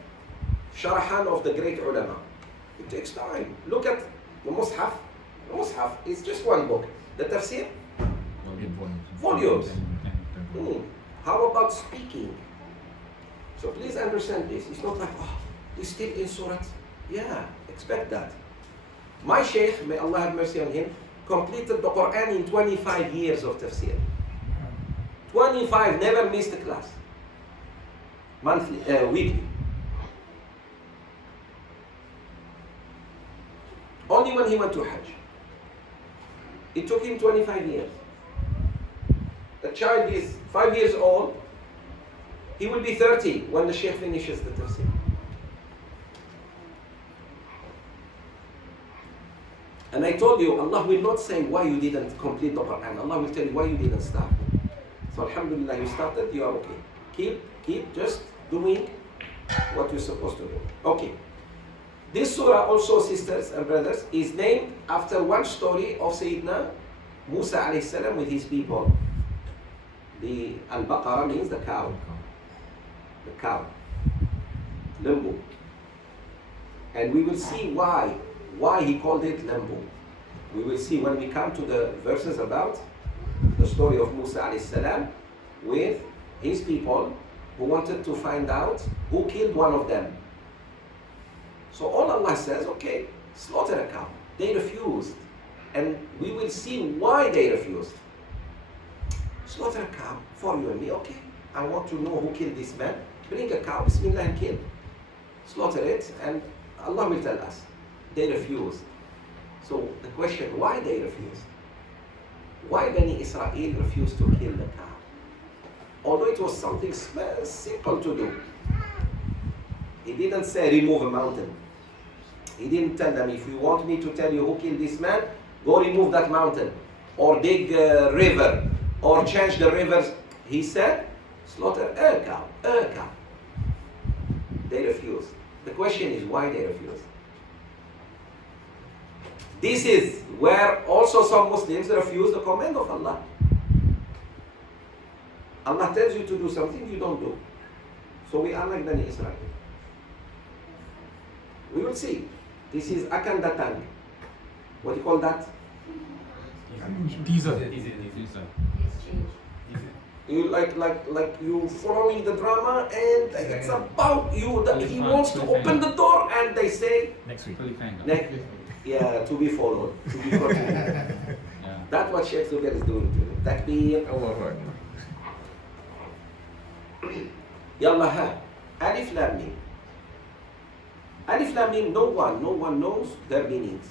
sharahan of the great ulama. It takes time. Look at the Mus'haf. The Mus'haf is just one book. The tafsir? Volumes. How about speaking? So please understand this. It's not like, he's still in Surah. Yeah, expect that. My Sheikh, may Allah have mercy on him, completed the Quran in 25 years of tafsir. 25, never missed a class. Monthly, weekly. Only when he went to Hajj. It took him 25 years. The child is 5 years old. He will be 30 when the Sheikh finishes the tafsir. And I told you, Allah will not say why you didn't complete the Quran. Allah will tell you why you didn't start. So alhamdulillah, you started, you are okay. Keep just doing what you're supposed to do. Okay. This surah also, sisters and brothers, is named after one story of Sayyidina Musa alayhi salam with his people. The Al-Baqarah means the cow. The cow. Limbu. And we will see why he called it Limbu. We will see when we come to the verses about the story of Musa alayhi salam with his people who wanted to find out who killed one of them. So all Allah says, okay, slaughter a cow. They refused. And we will see why they refused. Slaughter a cow for you and me, okay. I want to know who killed this man. Bring a cow, bismillah, and kill. Slaughter it, and Allah will tell us. They refused. So the question, why they refused? Why Bani Israel refused to kill the cow? Although it was something simple to do. He didn't say remove a mountain. He didn't tell them, if you want me to tell you who killed this man, go remove that mountain. Or dig a river. Or change the rivers. He said, slaughter a cow. They refused. The question is why they refused. This is where also some Muslims refuse the command of Allah. Allah tells you to do something you don't do. So we are like Bani Israel. We will see. This is akandatan. What do you call that? Teaser. You like you following the drama, and it's about you. He wants to open the door, and they say Next week. next. Yeah, to be followed, to be continued. Yeah. That's what Sheikh Zoubir is doing to you. Takbir. Allahu Akbar. Yalla ha. Alif Lam Mim. Alif Lam Mim, no one knows their meanings.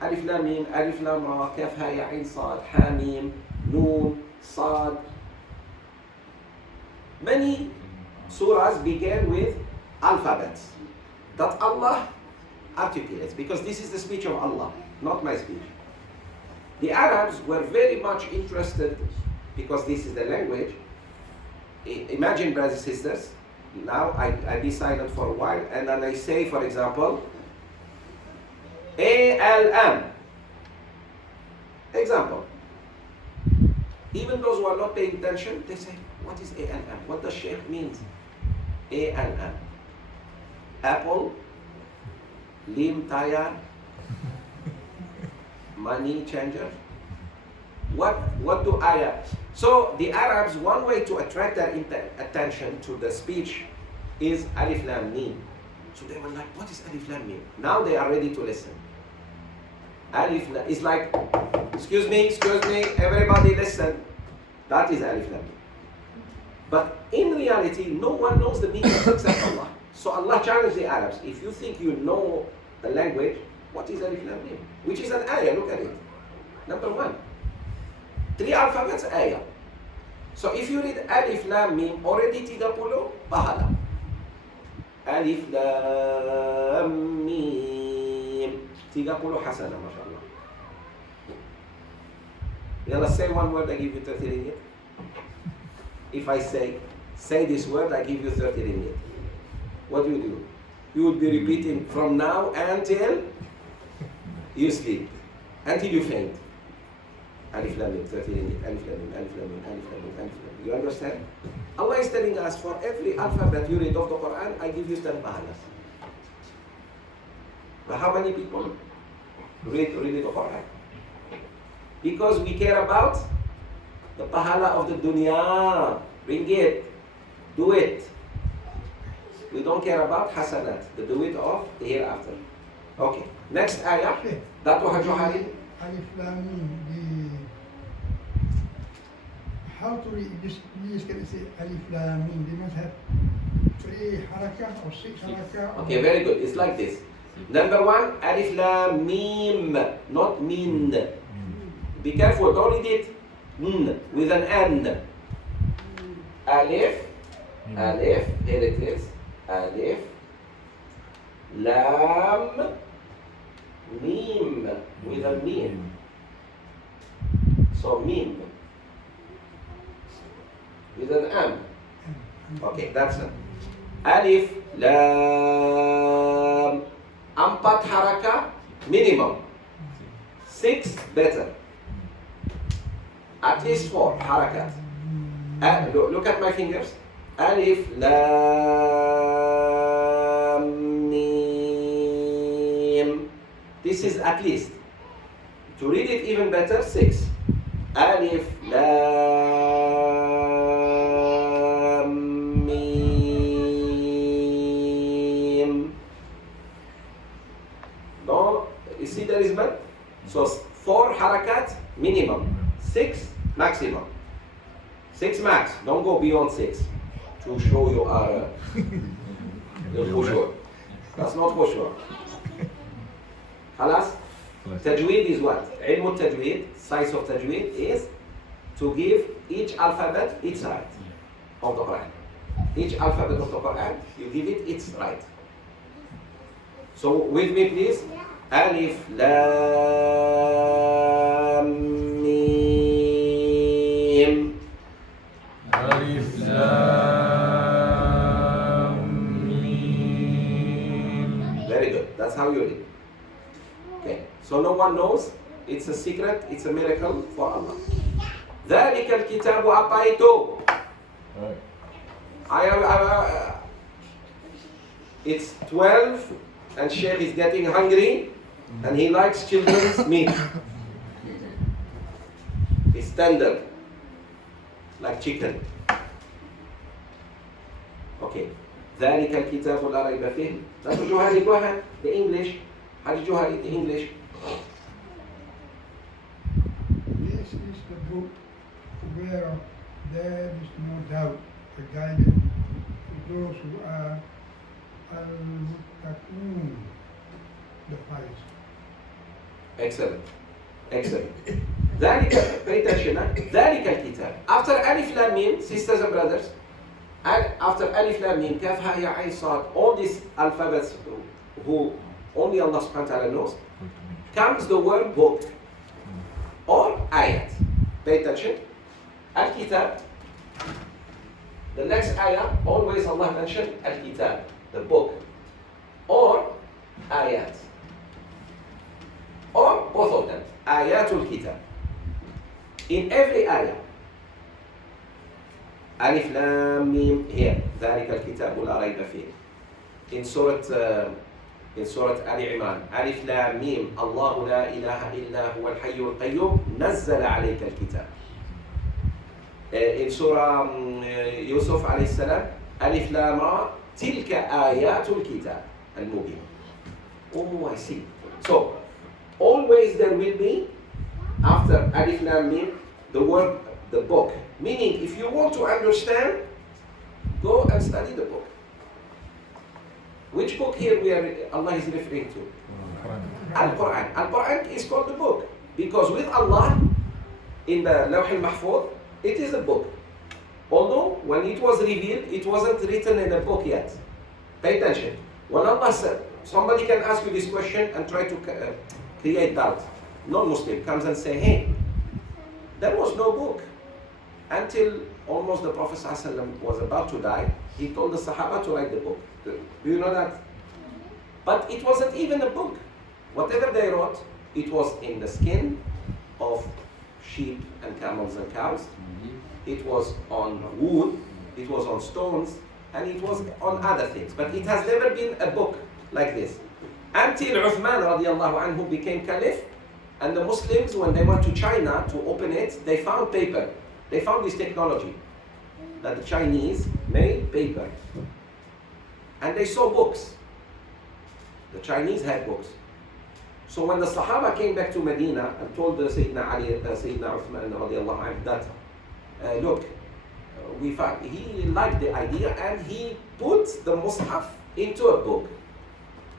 Alif Lam Mim, Alif Lam Ra, Kaf Ha Ya Ain Sad, Ha Mim, Noon, Sad. Many surahs began with alphabets that Allah articulates, because this is the speech of Allah, not my speech. The Arabs were very much interested, because this is the language. Imagine, brothers and sisters, now I be silent for a while, and then I say, for example, A-L-M. Example. Even those who are not paying attention, they say, what is A-L-M? What does Sheikh means? A-L-M. Apple, lim tire, money changer. What do ayah? So the Arabs, one way to attract their attention to the speech is Alif Lam Mim. So they were like, what is Alif Lam Mim? Now they are ready to listen. Alif Lam is like, excuse me, everybody listen. That is Alif Lam Mim. But in reality, no one knows the meaning except Allah. So Allah challenged the Arabs, if you think you know the language, what is Alif Lam Mim? Which is an ayah, look at it. Number one. 3 alphabets, ayah. So if you read Alif Lam Mim, already 30 pahala. Alif Lam Mim, 30 hasana, mashallah. Yalla, say one word, I give you 30 ringgit. If I say this word, I give you 30 ringgit. What do? You would be repeating from now until you sleep, until you faint. Alif Lam Mim, 30 ringgit. Alif Lam Mim, Alif Lam Mim, Alif Lam Mim, Alif Lam Mim. You understand? Allah is telling us, for every alphabet you read of the Quran, I give you 10 pahalas. But how many people read the Quran? Because we care about the pahala of the dunya. Bring it. Do it. We don't care about hasanat, the do it of the hereafter. Okay. Next ayah. That was Johari. Alif Lam Mim. How to read? Just can say Alif Lam Mim. They must have 3 harakah or 6 harakah. Okay, very good. It's like this. Number 1, Alif Lam Mim, not Min. Be careful, don't read it N with an N. Alif, Alif, here it is. Alif, Lam, Mim with a Mim. So Mim with an M. Okay, that's it. Alif, Lam, 4 haraka minimum. 6 better. At least 4 harakat. Look at my fingers. Alif, Lam, Mim. This is at least. To read it even better, 6. Alif, Lam, Mim. No, you see there is bad? So 4 harakat minimum. 6 maximum. 6 max. Don't go beyond 6 to show you are khushur. That's not khushur. Halas? Tajweed is what? Ilm tajweed, science of tajweed is to give each alphabet its right of the Quran. Each alphabet of the Quran, you give it its right. So with me please. Alif, Lam, Mim. Alif Lam Mim. Very good. That's how you read. Okay. So no one knows. It's a secret. It's a miracle for Allah. ذَلِكَ الْكِتَابُ أَبَيْتُ. Right. It's 12 and Sheikh is getting hungry and he likes children's meat. It's tender, like chicken. Okay. ذَلِكَ الْكِتَابُ لَا رَيْبَ فِيهِ. That's what you have. The English. حججوها in English. This is the book whereof there is no doubt, the guidance to those who are al-muttaqun, the pious. Excellent. Excellent. ذلك, pay attention, ذلك الكتاب. After Alif Lam Mim, sisters and brothers, and after Alif Lam Mim, Kaf, Ha, Ya, Ain, Sad, all these alphabets who only Allah subhanahu wa ta'ala knows, comes the word book or ayat. Pay attention. Al-Kitab. The next ayah, always Allah mentioned Al-Kitab, the book, or ayat. Or both of them, ayatul kitab. In every ayah, Alif Lam Mim here, ذلك الكتاب لا ريب فيه. In Surah Ali Imran, Alif Lam Mim, الله لا إله إلا هو الحي القيوم نزل عليك الكتاب. In Surah Yusuf عليه السلام, Alif Lam Ra, تلك آيات الكتاب المبين. Oh, I see. So, always there will be, after Alif Lam Mim, the word, the book. Meaning, if you want to understand, go and study the book. Which book here Allah is referring to? Al-Quran. Al-Quran is called the book. Because with Allah, in the Lawh al-Mahfuz, it is a book. Although, when it was revealed, it wasn't written in a book yet. Pay attention. When Allah said, somebody can ask you this question and try to create doubt. Non-Muslim comes and say, hey, there was no book. Until almost the Prophet ﷺ was about to die, he told the Sahaba to write the book. Do you know that? But it wasn't even a book. Whatever they wrote, it was in the skin of sheep and camels and cows. It was on wood, it was on stones, and it was on other things. But it has never been a book like this. Until Uthman radiallahu anhu became caliph, and the Muslims, when they went to China to open it, they found paper. They found this technology that the Chinese made paper. And they saw books. The Chinese had books. So when the Sahaba came back to Medina and told the Sayyidina Ali, Sayyidina Uthman radiallahu anhu that, look, we found, he liked the idea and he put the Mus'haf into a book.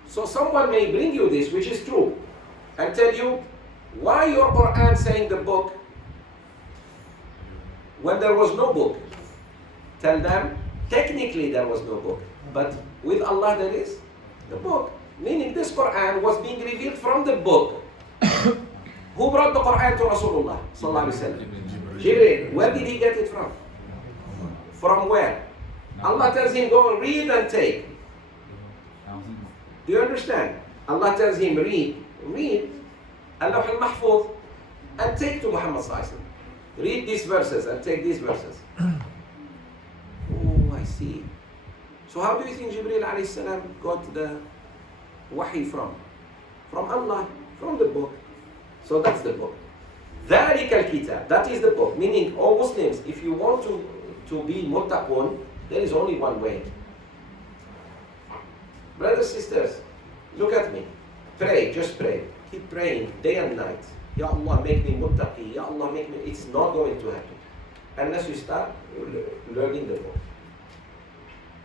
So someone may bring you this, which is true, and tell you, why your Quran saying the book when there was no book? Tell them, technically there was no book, but with Allah there is the book. Meaning this Quran was being revealed from the book. Who brought the Quran to Rasulullah sallallahu alaihi wasallam? Jibreel. Where did he get it from? From where? Allah tells him, go and read and take. Do you understand? Allah tells him, read Al-Lawh al-Mahfuz and take to Muhammad sallallahu alaihi wasallam. Read these verses and take these verses. Oh, I see. So how do you think Jibreel alayhi salam got the wahi from? From Allah, from the book. So that's the book. ذَلِكَ الْكِتَابِ, that is the book. Meaning, all Muslims, if you want to be muttaqun, there is only one way. Brothers, sisters, look at me. Pray, just pray. Keep praying day and night. Ya Allah, make me muttaqi. Ya Allah, make me. It's not going to happen unless you start learning the book.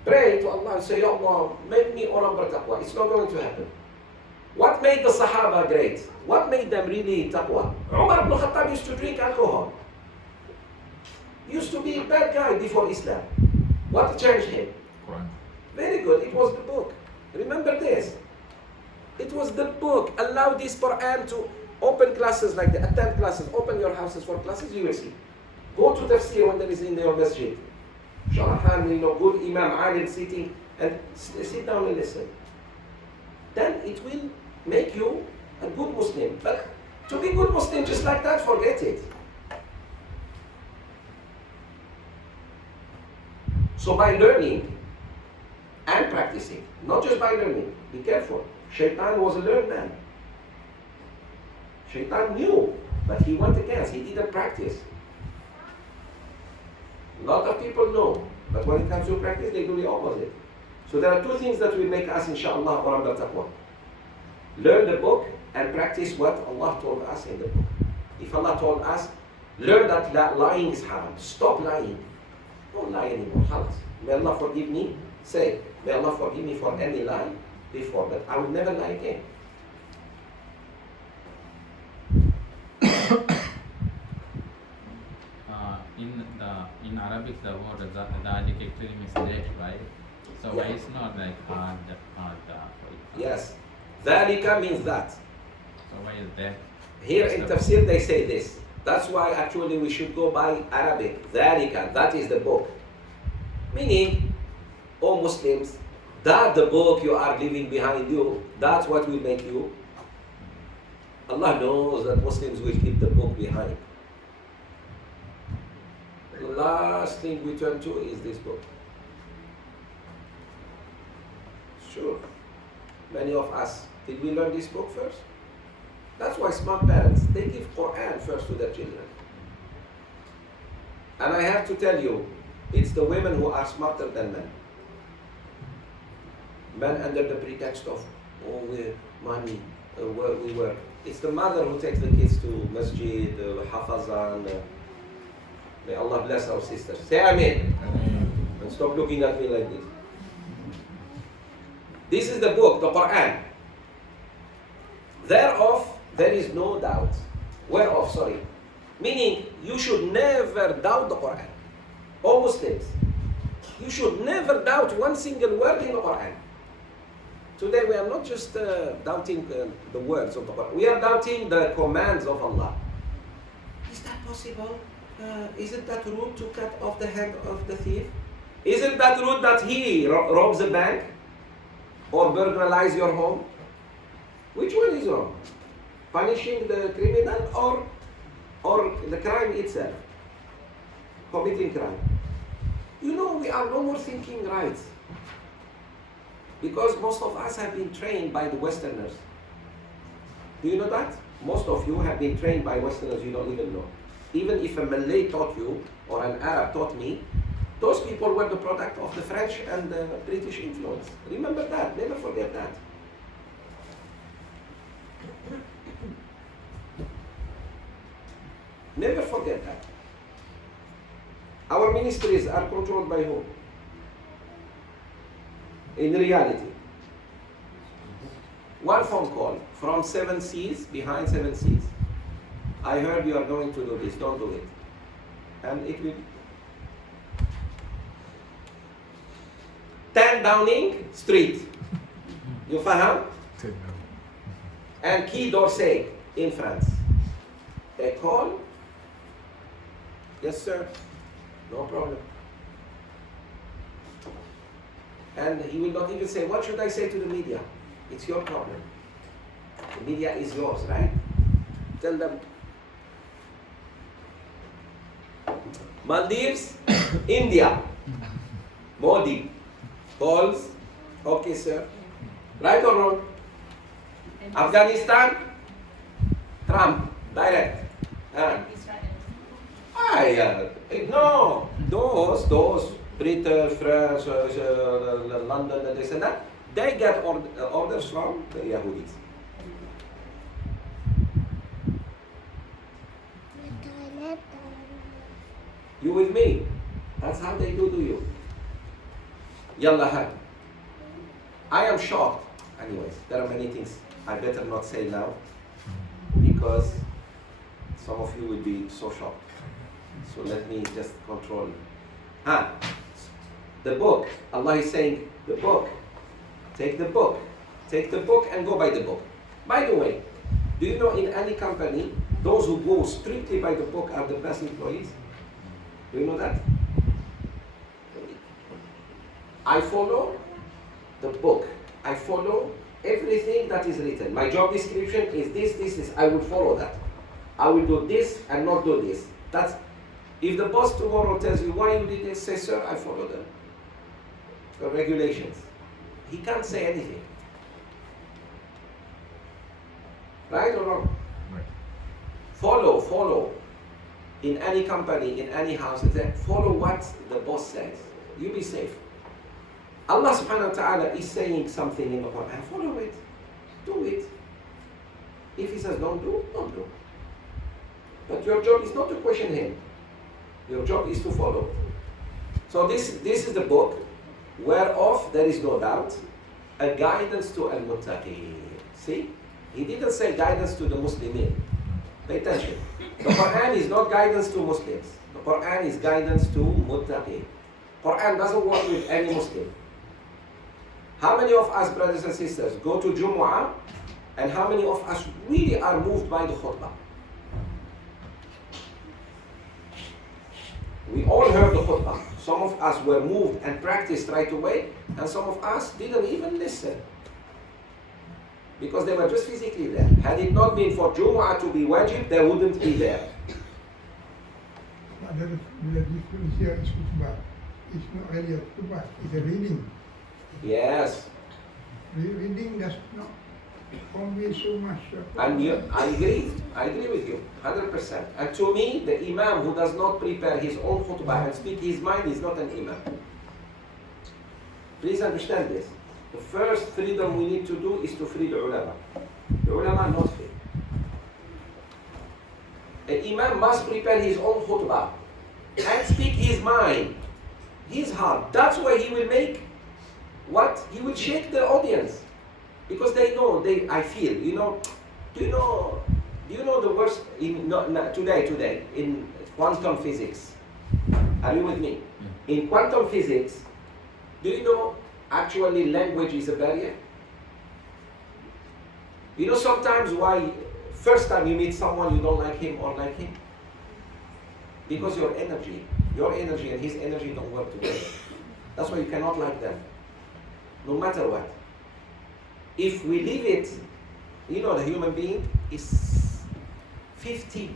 Pray to Allah and say, Ya Allah, make me urabra taqwa. It's not going to happen. What made the Sahaba great? What made them really taqwa? Umar ibn Khattab used to drink alcohol. Used to be a bad guy before Islam. What changed him? Quran. Very good. It was the book. Remember this. It was the book. Allow this Quran to open classes like that. Attend classes. Open your houses for classes. You will see. Go to Tafseer when there is in your masjid. Sharahan, good Imam Alim sitting and sit down and listen. Then it will make you a good Muslim. But to be good Muslim just like that, forget it. So by learning and practicing, not just by learning, be careful. Shaitan was a learned man. Shaitan knew, but he went against, he didn't practice. A lot of people know, but when it comes to practice, they do the opposite. So there are two things that will make us, inshallah, urabba taqwa. Learn the book and practice what Allah told us in the book. If Allah told us, learn that lying is haram, stop lying. Don't lie anymore. Halas. May Allah forgive me. Say, may Allah forgive me for any lie before, but I will never lie again. In Arabic the word Zalik actually means that, right? So why Yeah. it's not like hard. Yes. Dhalika means that. So why is that? Here in Tafseer they say this. That's why actually we should go by Arabic. Dhalika, that is the book. Meaning, O Muslims, that the book you are leaving behind you, that's what will make you. Allah knows that Muslims will keep the book behind. The last thing we turn to is this book. Sure. Many of us, did we learn this book first? That's why smart parents, they give Quran first to their children. And I have to tell you, it's the women who are smarter than men. Men under the pretext of, oh, we're money, we work. It's the mother who takes the kids to masjid, hafazan. May Allah bless our sisters. Say Ameen. And stop looking at me like this. This is the book, the Quran. Thereof, there is no doubt. Whereof, sorry. Meaning, you should never doubt the Quran. O Muslims, you should never doubt one single word in the Quran. Today we are not just doubting the words of the Quran. We are doubting the commands of Allah. Is that possible? Isn't that rude to cut off the hand of the thief? Isn't that rude that he robs a bank? Or burglarize your home? Which one is wrong? Punishing the criminal or the crime itself? Committing crime. You know, we are no more thinking right. Because most of us have been trained by the Westerners. Do you know that? Most of you have been trained by Westerners you don't even know. Even if a Malay taught you, or an Arab taught me, those people were the product of the French and the British influence. Remember that, never forget that. Never forget that. Our ministries are controlled by whom? In reality. One phone call from 7 seas, behind 7 seas. I heard you are going to do this, don't do it. And it will. 10 Downing Street. You faham? And Quai d'Orsay in France. They call. Yes, sir. No problem. And he will not even say, what should I say to the media? It's your problem. The media is yours, right? Tell them. Maldives, India. Modi calls. Okay, sir. Right or wrong? Afghanistan, Trump, direct. No, those Britain, France, London, and this and that, they get orders from the Yahudis. You with me? That's how they do to you. Yalla. I am shocked. Anyways, there are many things I better not say now because some of you will be so shocked. So let me just control. The book. Allah is saying, the book. Take the book. Take the book and go by the book. By the way, do you know in any company, those who go strictly by the book are the best employees? Do you know that? I follow the book. I follow everything that is written. My job description is this. I will follow that. I will do this and not do this. That's. If the boss tomorrow tells you why you did this, say, sir, I follow the regulations. He can't say anything. Right or wrong? Right. Follow. In any company, in any house, follow what the boss says. You be safe. Allah subhanahu wa ta'ala is saying something in the Quran. Follow it. Do it. If he says don't do, don't do. But your job is not to question him. Your job is to follow. So this is the book whereof there is no doubt, a guidance to al-muttaqeen. See? He didn't say guidance to the Muslimin. Pay attention. The Quran is not guidance to Muslims. The Quran is guidance to muttaqeen. Quran doesn't work with any Muslim. How many of us, brothers and sisters, go to Jumu'ah, and how many of us really are moved by the khutbah? We all heard the khutbah. Some of us were moved and practiced right away, and some of us didn't even listen. Because they were just physically there. Had it not been for Jumu'ah to be wajib, they wouldn't be there. But the difference here is khutbah. It's not really a khutbah, it's a reading. Yes. Reading does not convey so much. And I agree with you, 100%. And to me, the imam who does not prepare his own khutbah and speak his mind is not an imam. Please understand this. The first freedom we need to do is to free the ulama. The ulama are not free. An imam must prepare his own khutbah and speak his mind, his heart. That's why he will make what? He will shake the audience. Because they know, I feel, do you know the worst today in quantum physics? Are you with me? In quantum physics, do you know actually language is a barrier? You know sometimes why first time you meet someone you don't like him or like him? Because your energy and his energy don't work together. That's why you cannot like them, no matter what. If we leave it, the human being is 50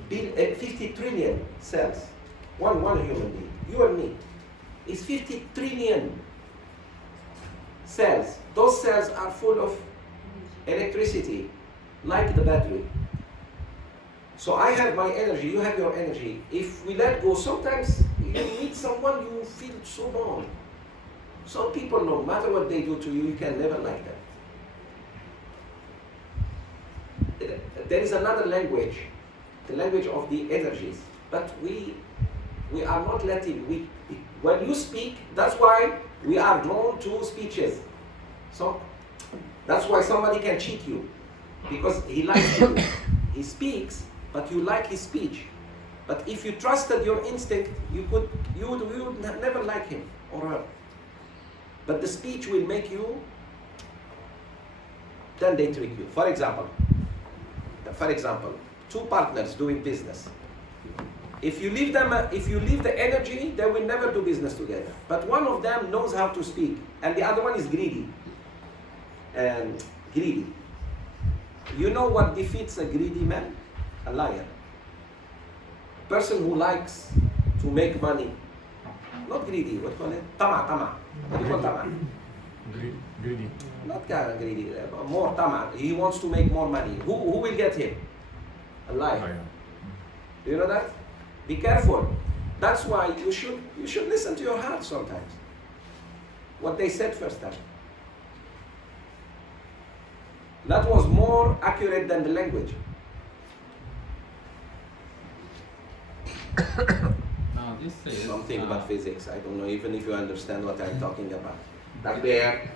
trillion cells. One human being, you and me, is 50 trillion cells. Those cells are full of electricity, like the battery. So I have my energy, you have your energy. If we let go, sometimes you meet someone, you feel so wrong. Some people, no matter what they do to you, you can never like them. There is another language, the language of the energies, but we are not letting, when you speak, that's why we are drawn to speeches. So that's why somebody can cheat you, because he likes you. He speaks, but you like his speech. But if you trusted your instinct, you would never like him or her. But the speech will make you, then they trick you. For example, two partners doing business. If you leave the energy, they will never do business together. But one of them knows how to speak, and the other one is greedy. You know what defeats a greedy man? A liar. Person who likes to make money. Not greedy, what do you call it? Tama. What do you call tama? Greedy. Not greedy, more tama. He wants to make more money. Who will get him? A liar. Do you know that? Be careful. That's why you should listen to your heart sometimes. What they said first time. That was more accurate than the language. Now this says Something about physics. I don't know even if you understand what I'm talking about. Back there.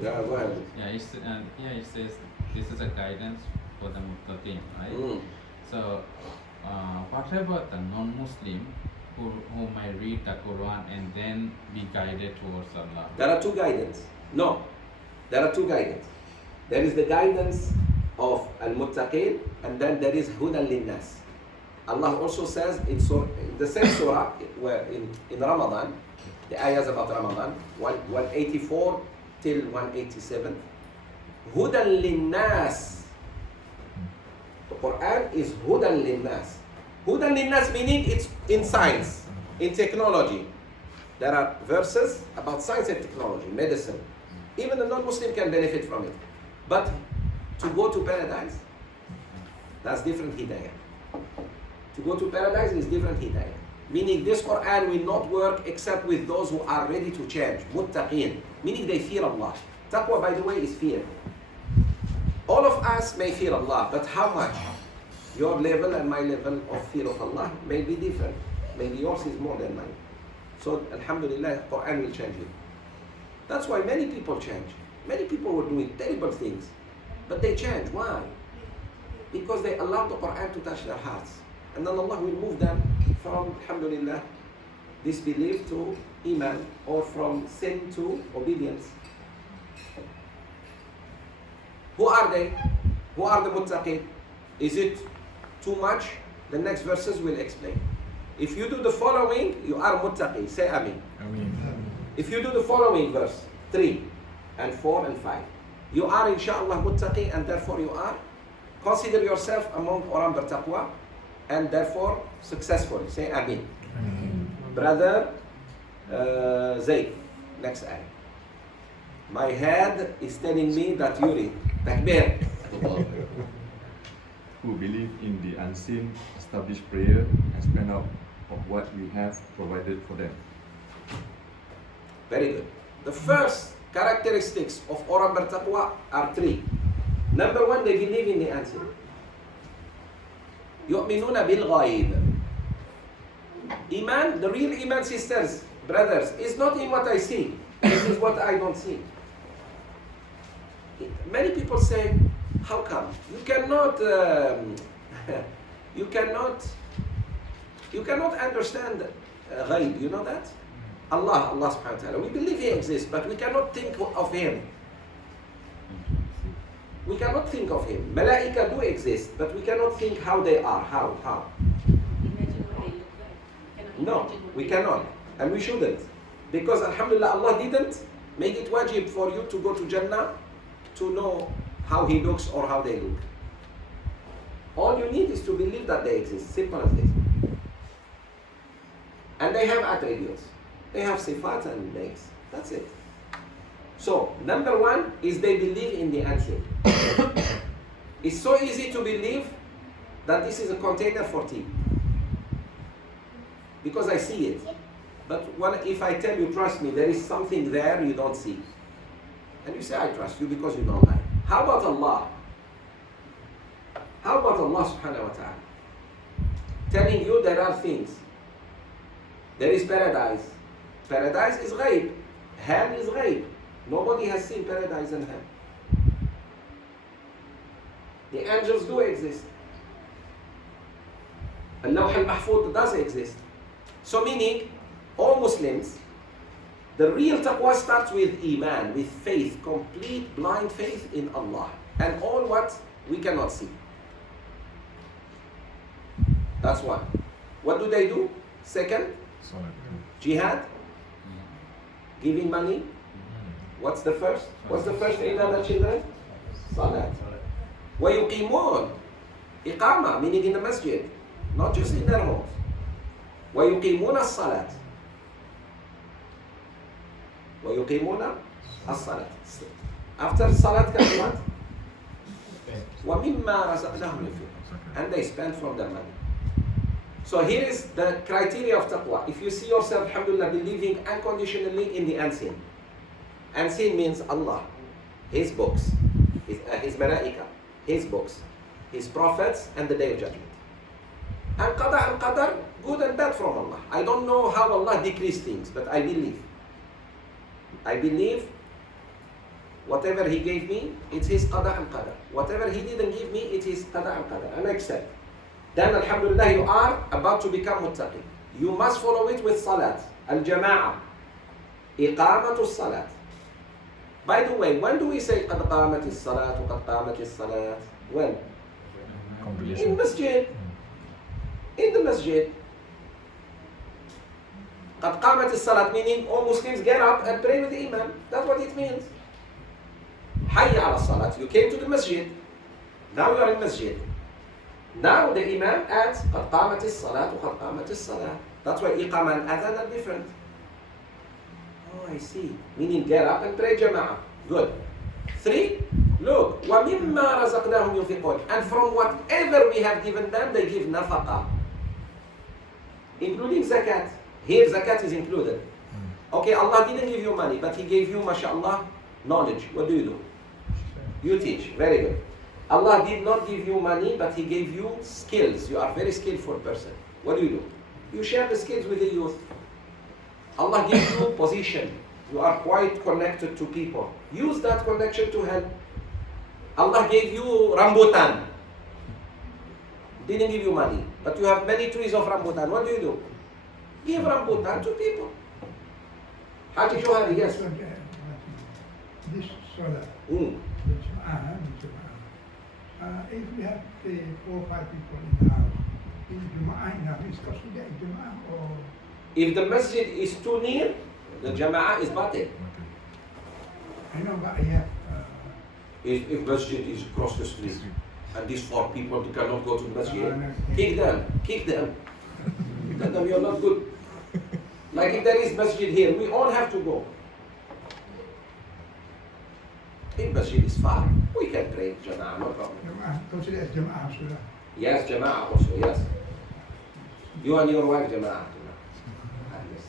Yeah, go ahead. It says this is a guidance for the muttaqin, right? So what about the non-Muslim who might read the Quran and then be guided towards Allah? There are two guidance. No, there are two guidance. There is the guidance of al-muttaqin, and then there is hudan linnas. Allah also says in the same surah, where in Ramadan, the ayahs about Ramadan, 184 till 187, hudan linnas. The Quran is hudan linnas. Hudan linnas meaning it's in science, in technology. There are verses about science and technology, medicine. Even the non-Muslim can benefit from it. But to go to paradise, that's different hidayah. To go to paradise is different hidayah. Meaning this Quran will not work except with those who are ready to change. Muttaqeen. Meaning they fear Allah. Taqwa, by the way, is fear. All of us may fear Allah, but how much? Your level and my level of fear of Allah may be different. Maybe yours is more than mine. So, alhamdulillah, Quran will change you. That's why many people change. Many people were doing terrible things, but they change. Why? Because they allow the Quran to touch their hearts. And then Allah will move them from, alhamdulillah, disbelief to iman, or from sin to obedience. Who are they? Who are the muttaqin? Is it too much? The next verses will explain. If you do the following, you are muttaqi. Say Amin. Ameen. If you do the following verse, 3 and 4 and 5, you are inshallah muttaqi, and therefore you are, consider yourself among Oram Taqwa, and therefore successful. Say Amin. Brother Zayd, next ayah. My head is telling me that you read. Takbir. Who believe in the unseen, establish prayer, and spend out of what we have provided for them. Very good. The first characteristics of Oram Taqwa are 3. Number 1, they believe in the unseen. يؤمنون بالغيب. Iman, the real Iman, sisters, brothers, is not in what I see. It is what I don't see. Many people say, how come? You cannot understand ghaib, you know that? Allah subhanahu wa ta'ala. We believe He exists, but we cannot think of Him. We cannot think of Him. Malaika do exist, but we cannot think how they are. How? Imagine what they look like. No, we cannot. And we shouldn't. Because alhamdulillah, Allah didn't make it wajib for you to go to Jannah to know how He looks or how they look. All you need is to believe that they exist. Simple as this. And they have attributes. They have sifat and names. That's it. So, number 1 is they believe in the unseen. It's so easy to believe that this is a container for tea. Because I see it. But if I tell you, trust me, there is something there you don't see. And you say, I trust you because you don't lie. How about Allah? How about Allah subhanahu wa ta'ala? Telling you there are things. There is paradise. Paradise is ghaib. Hell is ghaib. Nobody has seen paradise and hell. The angels do exist. Al-Lawh al-Mahfuz does exist. So meaning, all Muslims, the real taqwa starts with iman, with faith, complete blind faith in Allah. And all what we cannot see. That's one. What do they do? Second, Salat. jihad, giving money. What's the first? What's the first ibadah, children? Salat. وَيُقِيمُونَ Iqama, meaning in the masjid, not just in their homes. وَيُقِيمُونَ الصَّلَاةِ وَيُقِيمُونَ الصَّلَاةِ. After salat comes what? وَمِمَّا رَزَقْنَاهُمْ يُنْفِقُونَ. And they spend from their money. So here is the criteria of taqwa. If you see yourself, alhamdulillah, believing unconditionally in the unseen. Unseen means Allah, His books, His malaika, His books, His prophets, and the Day of Judgment. And qadar, good and bad from Allah. I don't know how Allah decrees things, but I believe. I believe whatever He gave me, it's His qada and qadar. Whatever He didn't give me, it is qada and qadar. And I accept. Then alhamdulillah, you are about to become muttaqi. You must follow it with salat, al-jama'ah, iqamatu salat. By the way, when do we say qad qamati salat wa qad qamati salat? When? Completion. In masjid. In the masjid. Qad qamati salat meaning all Muslims get up and pray with the imam. That's what it means. Hayya ala salat. You came to the masjid. Now you are in masjid. Now the imam adds قَدْ قَامَتِ الصَّلَاةُ وَقَدْ قَامَتِ الصَّلَاةُ. That's why iqama and adhan are different. Oh, I see. Meaning get up and pray jama'ah. Good. 3, look. وَمِمَّا رَزَقْنَاهُمْ يُنْفِقُونَ. And from whatever we have given them, they give nafaqah. Including zakat. Here zakat is included. Okay, Allah didn't give you money, but He gave you, mashallah, knowledge. What do? You teach. Very good. Allah did not give you money, but He gave you skills. You are a very skillful person. What do? You share the skills with the youth. Allah gives you position. You are quite connected to people. Use that connection to help. Allah gave you rambutan. Didn't give you money, but you have many trees of rambutan. What do? Give rambutan to people. Haji Johari, yes. This solar, the if we have say 4 or 5 people in the house, is Jama'ah enough? Is considered Jama'ah or? If the masjid is too near, the jama'ah is batil. I know, but I have. If masjid is across the street, and these 4 people cannot go to the masjid, kick them. Tell them you're not good. Like if there is masjid here, we all have to go. If masjid is far, we can pray jama'ah, no problem. Jama'ah, consider as Jama'ah Surah. Yes, jama'ah also, yes. You and your wife jama'ah.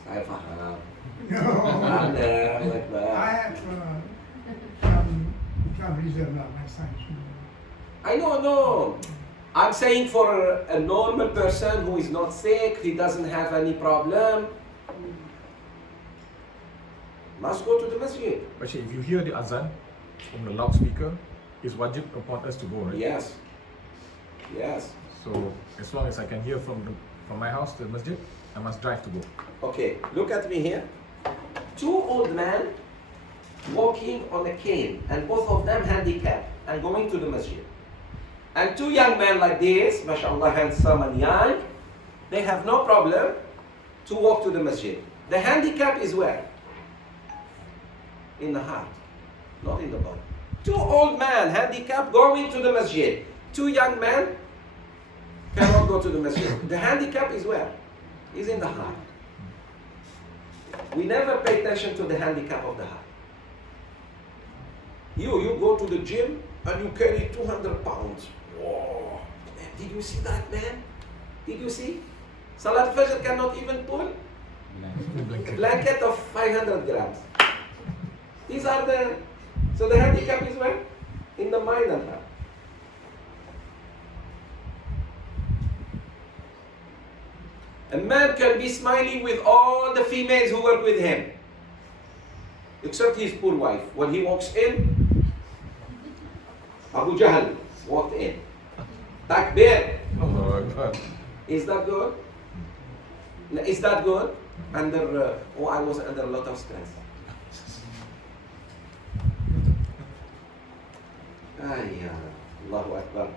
I faham. No. I have some reason about my science. I know, no. I'm saying for a normal person who is not sick, he doesn't have any problem, must go to the masjid. But Sheikh, if you hear the azan from the loudspeaker, it's wajib upon us to go, right? Yes. Yes. So as long as I can hear from my house to the masjid, I must drive to go. Okay, look at me here. 2 old men walking on a cane, and both of them handicapped and going to the masjid. And 2 young men like this, mashallah, handsome and young, they have no problem to walk to the masjid. The handicap is where? In the heart, not in the body. 2 old men handicapped going to the masjid. 2 young men cannot go to the masjid. The handicap is where? Is in the heart. We never pay attention to the handicap of the heart. You go to the gym and you carry 200 pounds. Whoa. Did you see that, man? Did you see? Salat Fajr cannot even pull a blanket of 500 grams. These are so the handicap is where? In the mind and heart. A man can be smiling with all the females who work with him, except his poor wife. When he walks in, Abu Jahl walked in. Takbir. Is that good? Is that good? I was under a lot of stress. Allahu Akbar.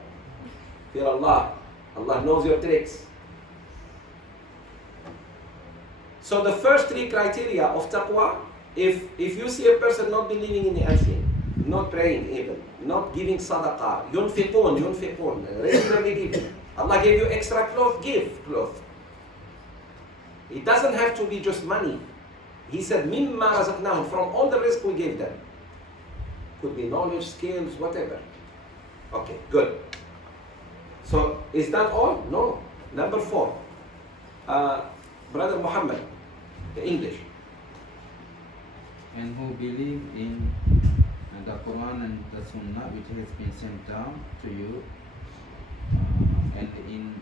Fear Allah. Allah knows your tricks. So the first 3 criteria of taqwa, if you see a person not believing in the unseen, not praying even, not giving sadaqah, yunfiqun, regularly giving. Allah gave you extra cloth, give cloth. It doesn't have to be just money. He said, mimma razaqnahum, from all the risk we gave them. Could be knowledge, skills, whatever. Okay, good. So, is that all? No. Number 4. Brother Muhammad, the English. And who believe in the Quran and the Sunnah which has been sent down to you, and in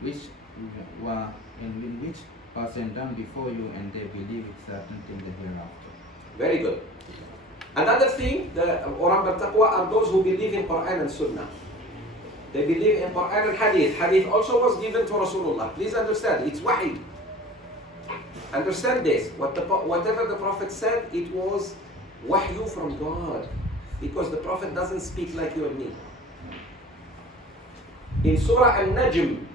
which are sent down before you, and they believe it's certain in the hereafter. Very good. Another thing, the Quran and Taqwa are those who believe in Quran and Sunnah. They believe in Quran and Hadith. Hadith also was given to Rasulullah. Please understand, it's wahi. Understand this. Whatever the Prophet said, it was wahyu from God. Because the Prophet doesn't speak like you and me. In Surah Al-Najm,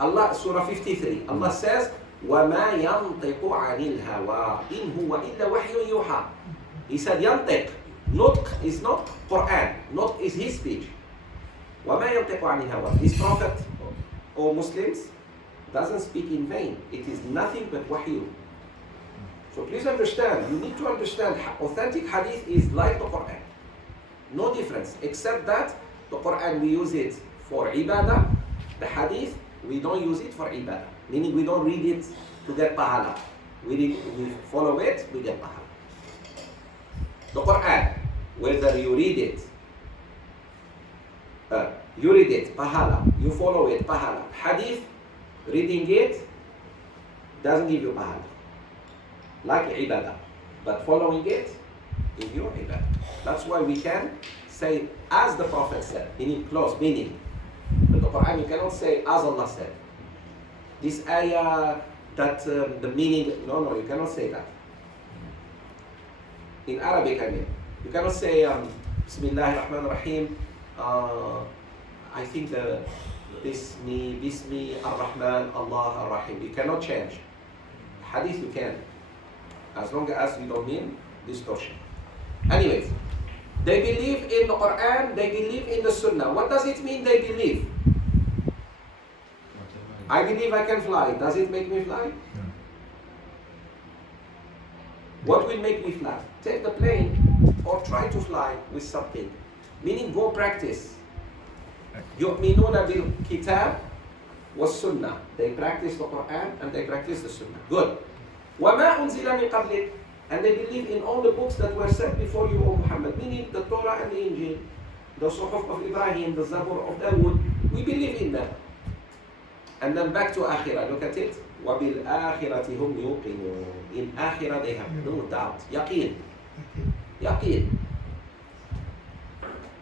Allah, Surah 53, Allah says, وَمَا يَنْطِقُ عَنِ الْهَوَىٰ إِنْ هُوَ إِلَّا وَحْيٌ يُوحَىٰ. He said, يَنْطِق. Nutq is not Quran. Nutq is his speech. وَمَا يَنْطِقُ عَنِ الْهَوَىٰ. His Prophet, or Muslims, doesn't speak in vain. It is nothing but wahyu. So please understand, you need to understand, authentic hadith is like the Quran. No difference, except that the Quran we use it for ibadah, the hadith we don't use it for ibadah. Meaning we don't read it to get pahala. We follow it, we get pahala. The Quran, whether you read it You read it, pahala. You follow it, pahala. Hadith, reading it, doesn't give you pahala. Like ibadah. But following it, give you ibadah. That's why we can say, as the Prophet said, meaning close, meaning. But the Quran, you cannot say, as Allah said. This ayah, that the meaning, no, you cannot say that. In Arabic, I mean. You cannot say, Bismillah ar-Rahman ar-Rahim, I think the Bismi ar-Rahman, Allah ar-Rahim. You cannot change. Hadith you can. As long as you don't mean distortion. Anyways, they believe in the Quran, they believe in the Sunnah. What does it mean they believe? I believe I can fly. Does it make me fly? Yeah. What will make me fly? Take the plane or try to fly with something. Meaning go practice. يؤمنون بالكتاب والسنة. They practice the Quran and they practice the Sunnah. Good. وما أنزل من قبلك. And they believe in all the books that were sent before you, O Muhammad. Meaning the Torah and the Injil, the Suhuf of Ibrahim, the Zabur of Dawood. We believe in them. And then back to Akhirah. Look at it. وَبِالْآخِرَةِ هُمْ يُوقِنُونَ. In Akhirah they have no doubt. Yaqeen. Yaqeen.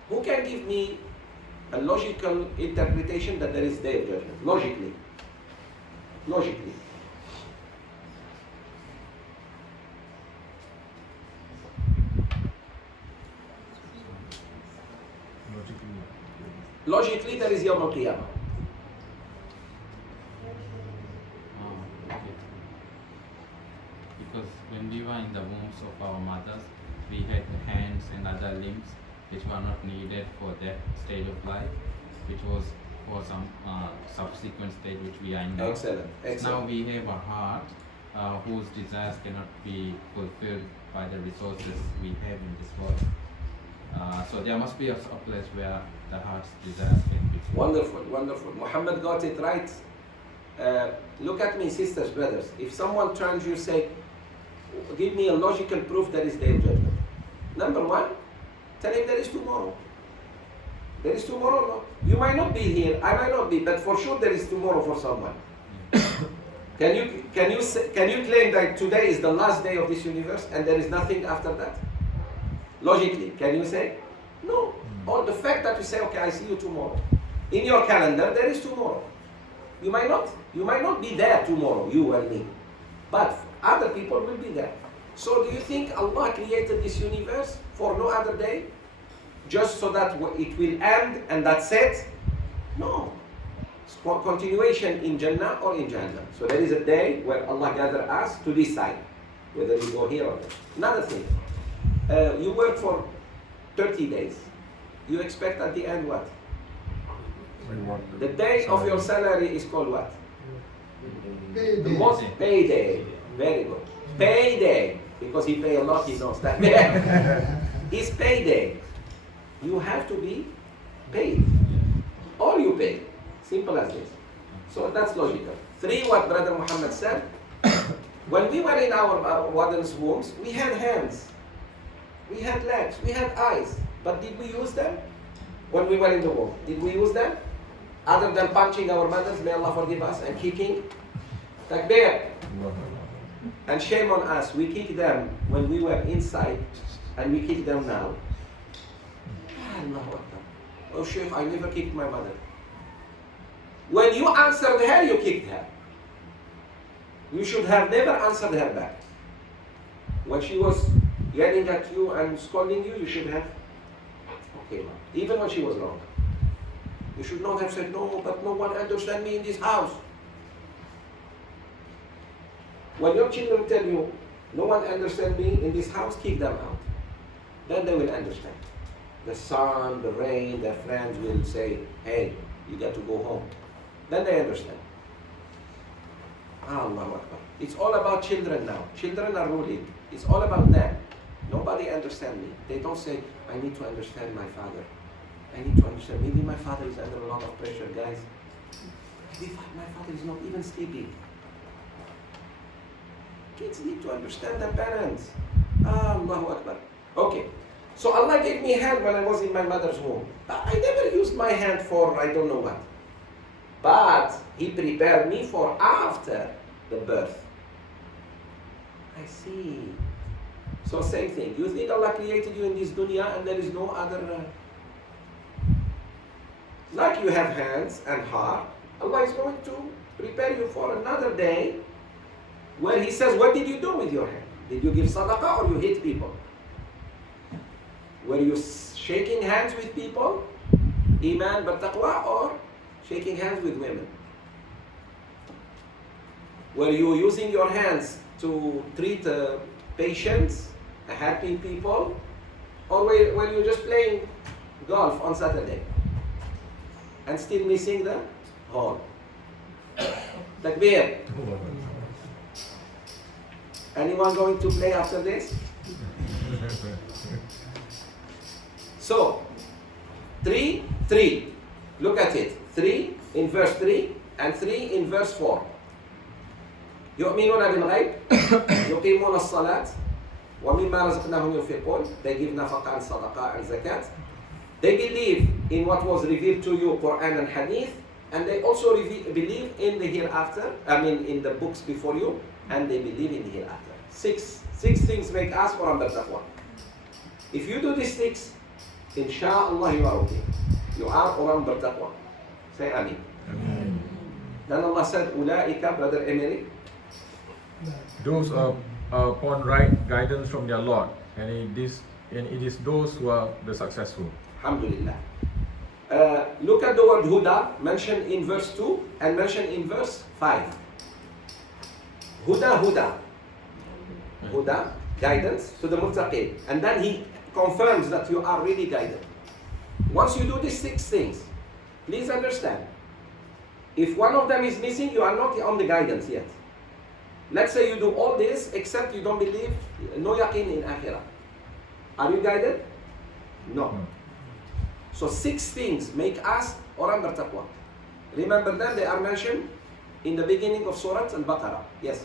Who can give me a logical interpretation that there is day of judgment? Logically. Logically. Logically there is Yawm al-Qiyamah. Okay. Because when we were in the wombs of our mothers, we had hands and other limbs which were not needed for that stage of life, which was for some subsequent stage which we are in now. Excellent. Excellent. Now we have a heart whose desires cannot be fulfilled by the resources we have in this world. So there must be a place where the heart's desires can be fulfilled. Wonderful, wonderful. Muhammad got it right. Look at me, sisters, brothers. If someone turns you, say, give me a logical proof there is day of judgment. Number one, tell him there is tomorrow. There is tomorrow, no? You might not be here, I might not be, but for sure there is tomorrow for someone. Can you claim that today is the last day of this universe and there is nothing after that? Logically, can you say? No. Or the fact that you say, okay, I see you tomorrow. In your calendar, there is tomorrow. You might not be there tomorrow, you and me. But other people will be there. So do you think Allah created this universe for no other day? Just so that it will end and that's it? No. It's continuation in Jannah or in Jahannam. So there is a day where Allah gathers us to decide whether we go here or there. Another thing. You work for 30 days. You expect at the end what? The day of your salary is called what? The most payday. Very good. Payday. Because he pay a lot, he knows that. It's payday. You have to be paid. Or you pay. Simple as this. So that's logical. 3, what Brother Muhammad said. When we were in our warden's wombs, we had hands. We had legs. We had eyes. But did we use them? When we were in the womb, did we use them? Other than punching our mothers, may Allah forgive us, and kicking? Takbir. And shame on us, we kicked them when we were inside, and we kick them now. Allahu Akbar. Oh Sheikh, I never kicked my mother. When you answered her, you kicked her. You should have never answered her back. When she was yelling at you and scolding you, you should have, okay, even when she was wrong. You should not have said, no, but no one understands me in this house. When your children tell you, no one understands me in this house, kick them out. Then they will understand. The sun, the rain, their friends will say, hey, you got to go home. Then they understand. Allahu Akbar. It's all about children now. Children are ruling. It's all about them. Nobody understands me. They don't say, I need to understand my father. I need to understand. Maybe my father is under a lot of pressure, guys. Maybe my father is not even sleeping. Kids need to understand their parents. Allahu Akbar. Okay. So Allah gave me hand when I was in my mother's womb. But I never used my hand for I don't know what. But He prepared me for after the birth. I see. So same thing. You think Allah created you in this dunya and there is no other... like you have hands and heart, Allah is going to prepare you for another day where He says, what did you do with your hand? Did you give sadaqah or you hit people? Were you shaking hands with people? Iman bil taqwa, or shaking hands with women? Were you using your hands to treat patients, happy people? Or were you just playing golf on Saturday and still missing the hole? Takbir. Anyone going to play after this? So, 3, 3. Look at it. 3 in verse 3 and 3 in verse 4. يؤمنون بالغيب يقيمون الصلاة ومما رزقناهم ينفقون. They give nafaqah and sadaqah and zakat. They believe in what was revealed to you, Quran and Hadith, and they also believe in the hereafter, in the books before you, and they believe in the hereafter. 6 things make us Quran bil-taqwa. If you do these 6, inshallah you are okay. You are Quran bil-taqwa. Say Amin. Amen. Then Allah said, Ulaika, Brother Emery, Those are upon right guidance from their Lord, and it is those who are the successful. Alhamdulillah. Look at the word Huda mentioned in verse 2 and mentioned in verse 5. Huda, guidance to the muttaqin. And then He confirms that you are really guided. Once you do these 6 things, please understand, if one of them is missing, you are not on the guidance yet. Let's say you do all this except you don't believe, no yaqeen in akhirah. Are you guided? No. So 6 things make us Quran bil-taqwa. Remember that they are mentioned in the beginning of Surah Al-Baqarah. Yes?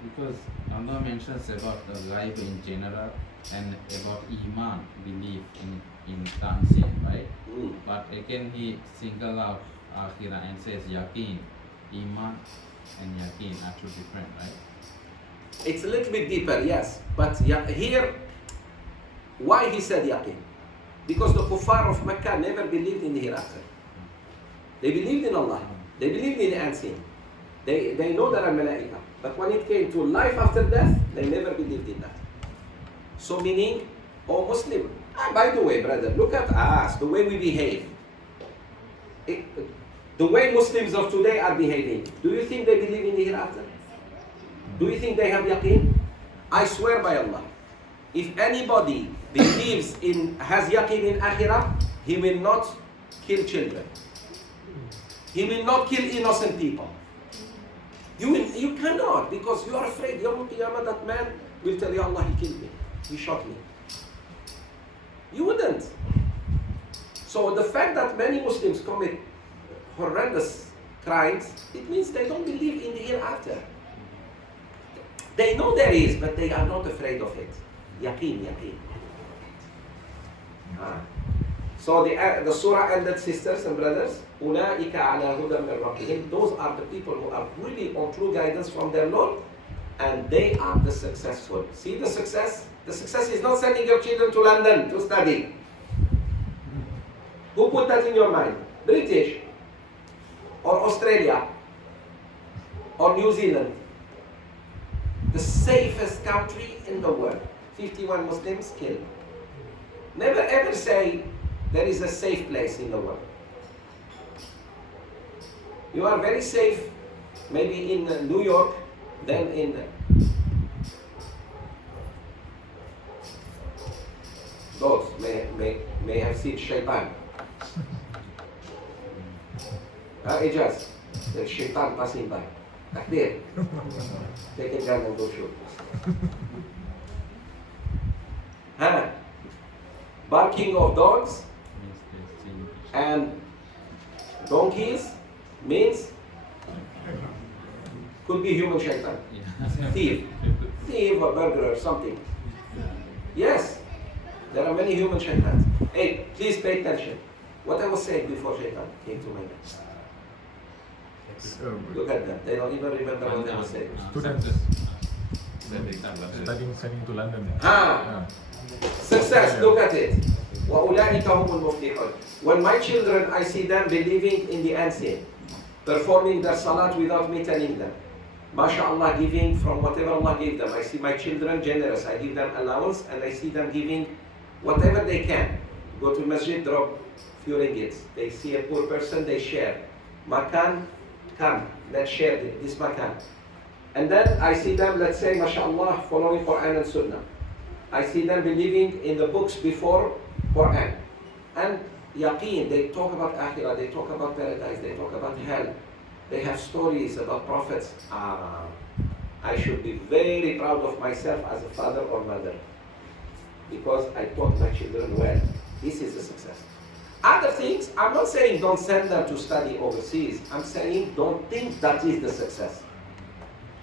Because Allah mentions about the ghaib in general and about iman, belief in Tafseer, right? But again He single out akhirah and says yaqeen, iman and yaqeen are two different, right? It's a little bit deeper, yes. But here, why He said yaqeen? Because the kuffar of Mecca never believed in the hereafter. They believed in Allah. They believed in the unseen. They know there are malaika. But when it came to life after death, they never believed in that. So meaning, oh Muslim, by the way, brother, look at us, the way we behave. The way Muslims of today are behaving. Do you think they believe in the hereafter? Do you think they have yaqeen? I swear by Allah, if anybody has yaqeen in akhirah, he will not kill children. He will not kill innocent people. You cannot, because you are afraid. Yawm al-Qiyamah, that man will tell you, Allah, he killed me. He shot me. You wouldn't. So the fact that many Muslims commit horrendous crimes, it means they don't believe in the hereafter. They know there is, but they are not afraid of it. Yaqeen. So the surah ended, sisters and brothers, أُولَٰئِكَ عَلَىٰ هُدًى مِّن رَبِّهِمْ. Those are the people who are really on true guidance from their Lord, and they are the successful. See the success? The success is not sending your children to London to study. Who put that in your mind? British? Or Australia? Or New Zealand? The safest country in the world. 51 Muslims killed. Never ever say there is a safe place in the world. You are very safe, maybe in New York, than in those may have seen shaitan. Ijaz, there's shaitan passing by. Takbir. Take a gun and go shoot. Barking of dogs and donkeys means could be human shaitan. Yeah. Thief or burglar or something. Yes. There are many human shaitans. Hey, please pay attention. What I was saying before shaitan came to my mind. Look at them. They don't even remember what they were saying. Students Students. studying to London. Ah, success. Look at it. وَأُولَٰئِكَ هُمُ الْمُفْلِحُونَ. When my children, I see them believing in the unseen, performing their salat without me telling them. MashaAllah, giving from whatever Allah gave them. I see my children generous. I give them allowance and I see them giving whatever they can. Go to masjid, drop few ringgits. They see a poor person, they share. Makan, come, let's share this makan. And then I see them, let's say, MashaAllah, following Quran and Sunnah. I see them believing in the books before Quran. And yaqeen, they talk about akhirah, they talk about paradise, they talk about hell. They have stories about prophets. I should be very proud of myself as a father or mother because I taught my children well. This is a success. Other things, I'm not saying don't send them to study overseas. I'm saying don't think that is the success.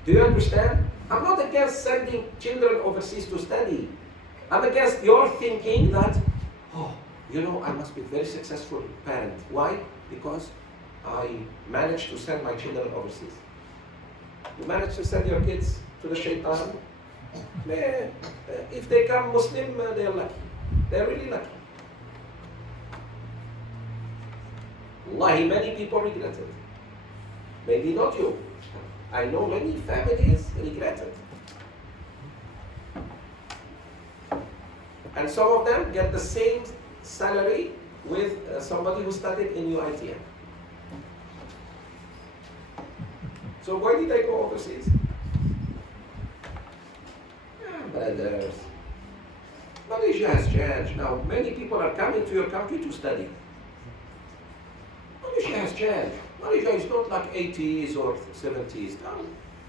Do you understand? I'm not against sending children overseas to study. I'm against your thinking that, I must be a very successful parent. Why? Because I managed to send my children overseas. You manage to send your kids to the shaitan. If they come Muslim, they're lucky. They're really lucky. Wallahi, many people regret it. Maybe not you. I know many families regret it. And some of them get the same salary with somebody who studied in UITM. So why did I go overseas? Brothers, Malaysia has changed. Now many people are coming to your country to study. Malaysia has changed. Malaysia is not like 80s or 70s. Now,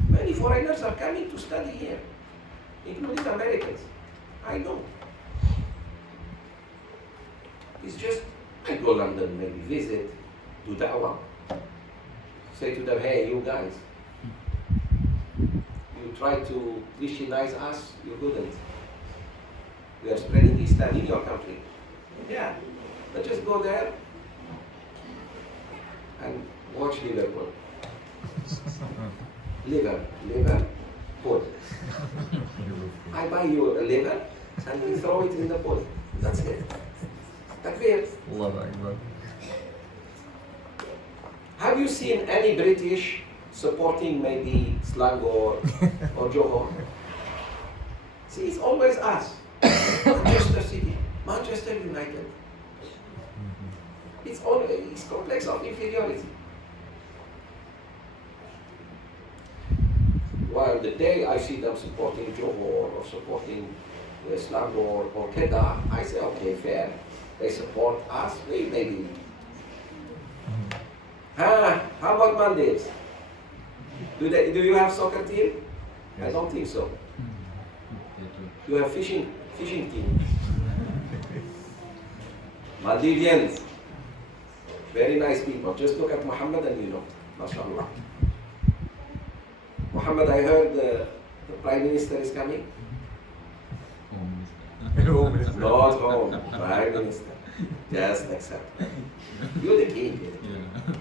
many foreigners are coming to study here, including Americans. I know. It's just, I go London, maybe visit, do da'wah. Say to them, hey, you guys, you try to Christianize us, you couldn't. We are spreading Islam in your country. Yeah, let's just go there and watch Liverpool. Liverpool. I buy you a liver and we throw it in the pool. That's it. Takbir. Allahu Akbar. Have you seen any British supporting maybe Selangor or Johor? See, it's always us. Manchester City, Manchester United. It's complex of inferiority. While the day I see them supporting Johor or supporting Selangor or Kedah, I say, okay, fair. They support us, maybe. How about Maldives? Do you have soccer team? Yes. I don't think so. You have fishing team. Maldivians, very nice people. Just look at Muhammad and you know, mashallah. Muhammad, I heard the Prime Minister is coming. Not home, Prime Minister. Just accept. You're the king. Yeah.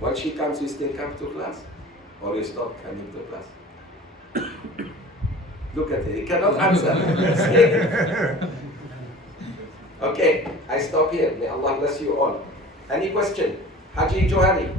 When she comes, you still come to class? Or you stop coming to class? Look at it, he cannot answer. Okay, I stop here. May Allah bless you all. Any question? Haji Johari?